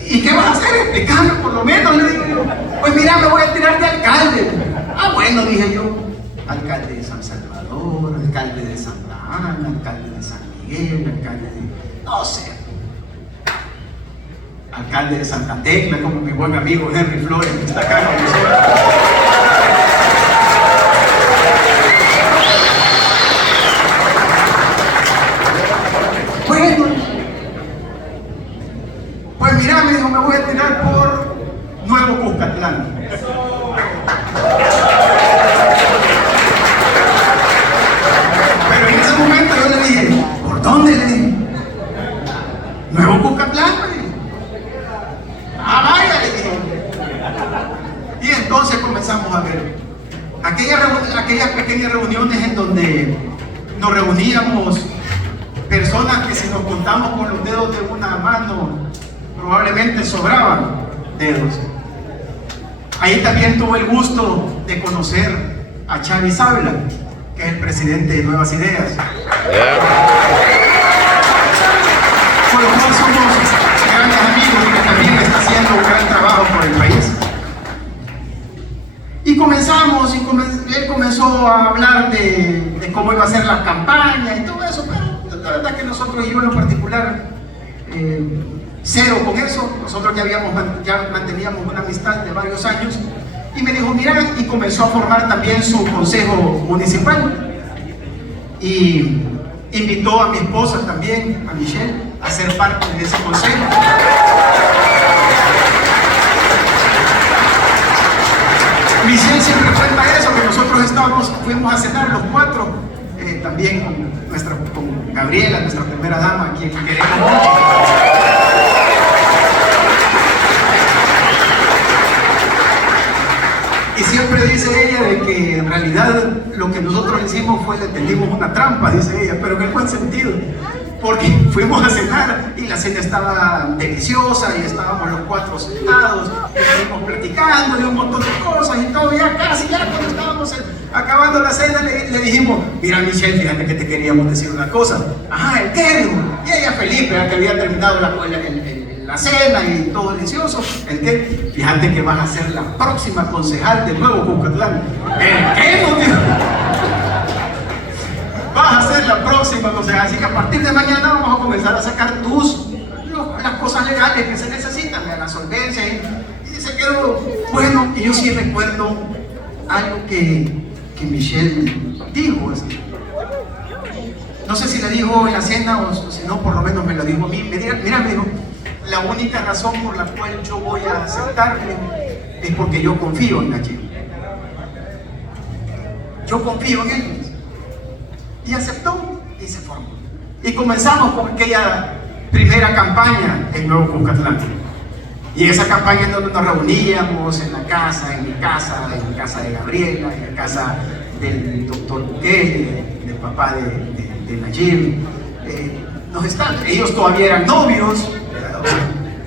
¿Y qué vas a hacer? Explícame por lo menos, le digo yo. Pues mira, me voy a tirar de alcalde. Ah, bueno, dije yo. Alcalde de San Salvador, alcalde de Santa Ana, alcalde de San Miguel, alcalde de... no sé. Alcalde de Santa Tecla, como mi buen amigo Henry Flores, que está acá con nosotros. Bueno, pues mira, me dijo, me voy a tirar por Nuevo Cuscatlán. Pero en ese momento yo le dije, ¿por dónde? Le dije, Nuevo Cuscatlán, le dije. Ah, vaya, le dije. Y entonces comenzamos a ver aquellas pequeñas reuniones en donde nos reuníamos personas que si nos contamos con los dedos de una mano probablemente sobraban dedos. Ahí también tuve el gusto de conocer a Xavi Sabla, que es el presidente de Nuevas Ideas. Con lo cual somos grandes amigos y que también está haciendo un gran trabajo por el país. Y comenzamos, él comenzó a hablar de cómo iba a ser la campaña y todo eso, pero la verdad que nosotros, y yo en lo particular, cero con eso. Nosotros ya manteníamos una amistad de varios años. Y me dijo, mira, y comenzó a formar también su consejo municipal. Y invitó a mi esposa también, a Michelle, a ser parte de ese consejo. Michelle siempre cuenta eso, que nosotros fuimos a cenar los cuatro, también con Gabriela, nuestra primera dama, quien queremos mucho. Y siempre dice ella de que en realidad lo que nosotros hicimos fue, le tendimos una trampa, dice ella, pero en el buen sentido, porque fuimos a cenar y la cena estaba deliciosa y estábamos los cuatro sentados y estuvimos platicando de un montón de cosas y todo, ya casi, ya cuando estábamos acabando la cena le dijimos, mira Michelle, fíjate que te queríamos decir una cosa. Ajá, ¿el qué? Y ella feliz, que había terminado la cena y todo delicioso. ¿El qué? Fíjate que vas a ser la próxima concejal de Nuevo Cuscatlán. ¿El qué? No, dijo. Vas a ser la próxima concejal, así que a partir de mañana vamos a comenzar a sacar las cosas legales que se necesitan, la solvencia. Y se quedó bueno. Y yo sí recuerdo algo que Michelle dijo así. No sé si le dijo en la cena o si no, por lo menos me lo dijo a mí. Mira, me dijo, la única razón por la cual yo voy a aceptarle es porque yo confío en Nachib. Yo confío en él. Y aceptó y se formó. Y comenzamos con aquella primera campaña en Nuevo Cuscatlán. Y esa campaña en donde nos reuníamos en la casa, en mi casa, en la casa de Gabriela, en la casa del doctor Bukele, del papá de Nayib. Ellos todavía eran novios,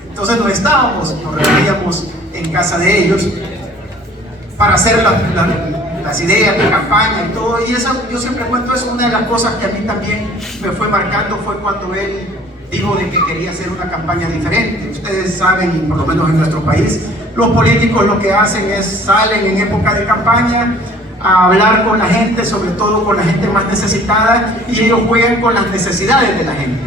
entonces nos reuníamos en casa de ellos para hacer las ideas de campaña y todo. Y eso, yo siempre cuento eso, una de las cosas que a mí también me fue marcando fue cuando él dijo de que quería hacer una campaña diferente. Ustedes saben, y por lo menos en nuestro país, los políticos lo que hacen es salen en época de campaña a hablar con la gente, sobre todo con la gente más necesitada, y ellos juegan con las necesidades de la gente.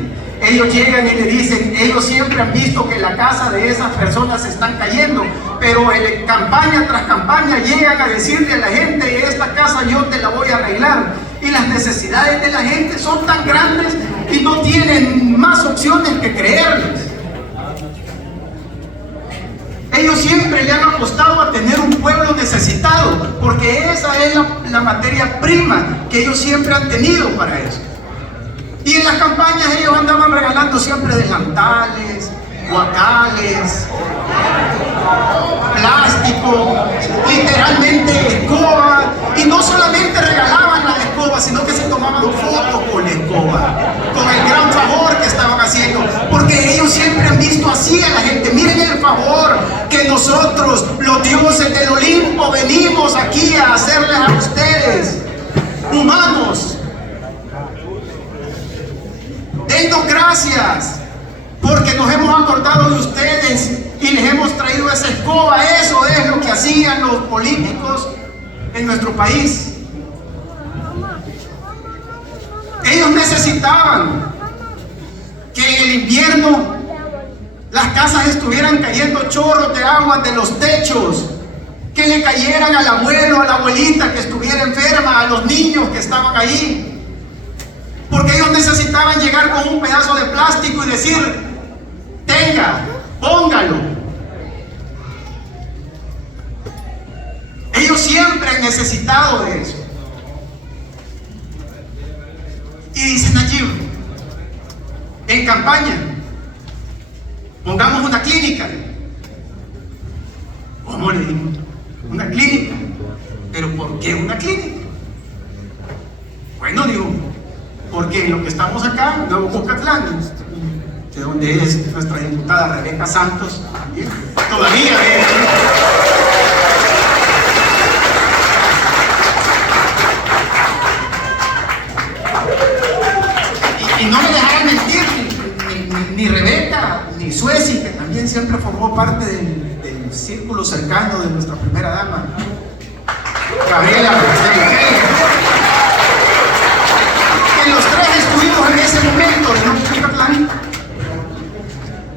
ellos llegan y le dicen, ellos siempre han visto que la casa de esas personas se están cayendo, pero en campaña tras campaña llegan a decirle a la gente, esta casa yo te la voy a arreglar. Y las necesidades de la gente son tan grandes y no tienen más opciones que creerles. Ellos siempre le han apostado a tener un pueblo necesitado, porque esa es la materia prima que ellos siempre han tenido para eso. Y en las campañas ellos andaban regalando siempre delantales, guacales, plástico, literalmente escoba. Y no solamente regalaban la escoba, sino que se tomaban fotos con la escoba, con el gran favor que estaban haciendo, porque ellos siempre han visto así a la gente. Miren el favor que nosotros, los dioses del Olimpo, venimos aquí a hacerles a ustedes, humanos. Denos gracias, porque nos hemos acordado de ustedes y les hemos traído esa escoba. Eso es lo que hacían los políticos en nuestro país. Ellos necesitaban que en el invierno las casas estuvieran cayendo chorros de agua de los techos, que le cayeran al abuelo, a la abuelita que estuviera enferma, a los niños que estaban ahí. Porque ellos necesitaban llegar con un pedazo de plástico y decir, tenga, póngalo. Ellos siempre han necesitado de eso. Y dicen allí, en campaña, pongamos una clínica. ¿Cómo le digo? Una clínica. ¿Pero por qué una clínica? Bueno, digo, porque en lo que estamos acá, en Nuevo Cucatlán, de donde es nuestra diputada Rebeca Santos, todavía y no me dejaron mentir, ni Rebeca, ni Sueci, que también siempre formó parte del círculo cercano de nuestra primera dama, Gabriela. Los tres estuvimos en ese momento en Cucatlán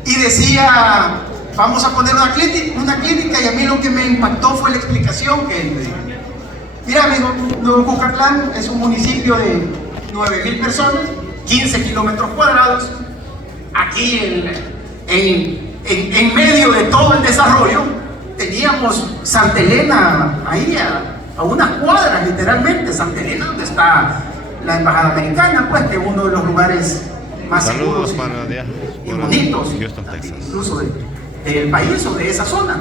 y decía, vamos a poner una clínica, y a mí lo que me impactó fue la explicación que él me dio. Mira, amigo, Nuevo Cucatlán es un municipio de 9,000 personas, 15 kilómetros cuadrados. Aquí en medio de todo el desarrollo teníamos Santa Elena, ahí a unas cuadras literalmente, Santa Elena, donde está la embajada americana, pues, que es uno de los lugares más seguros y bonitos, Houston, Texas, incluso del país o de esa zona.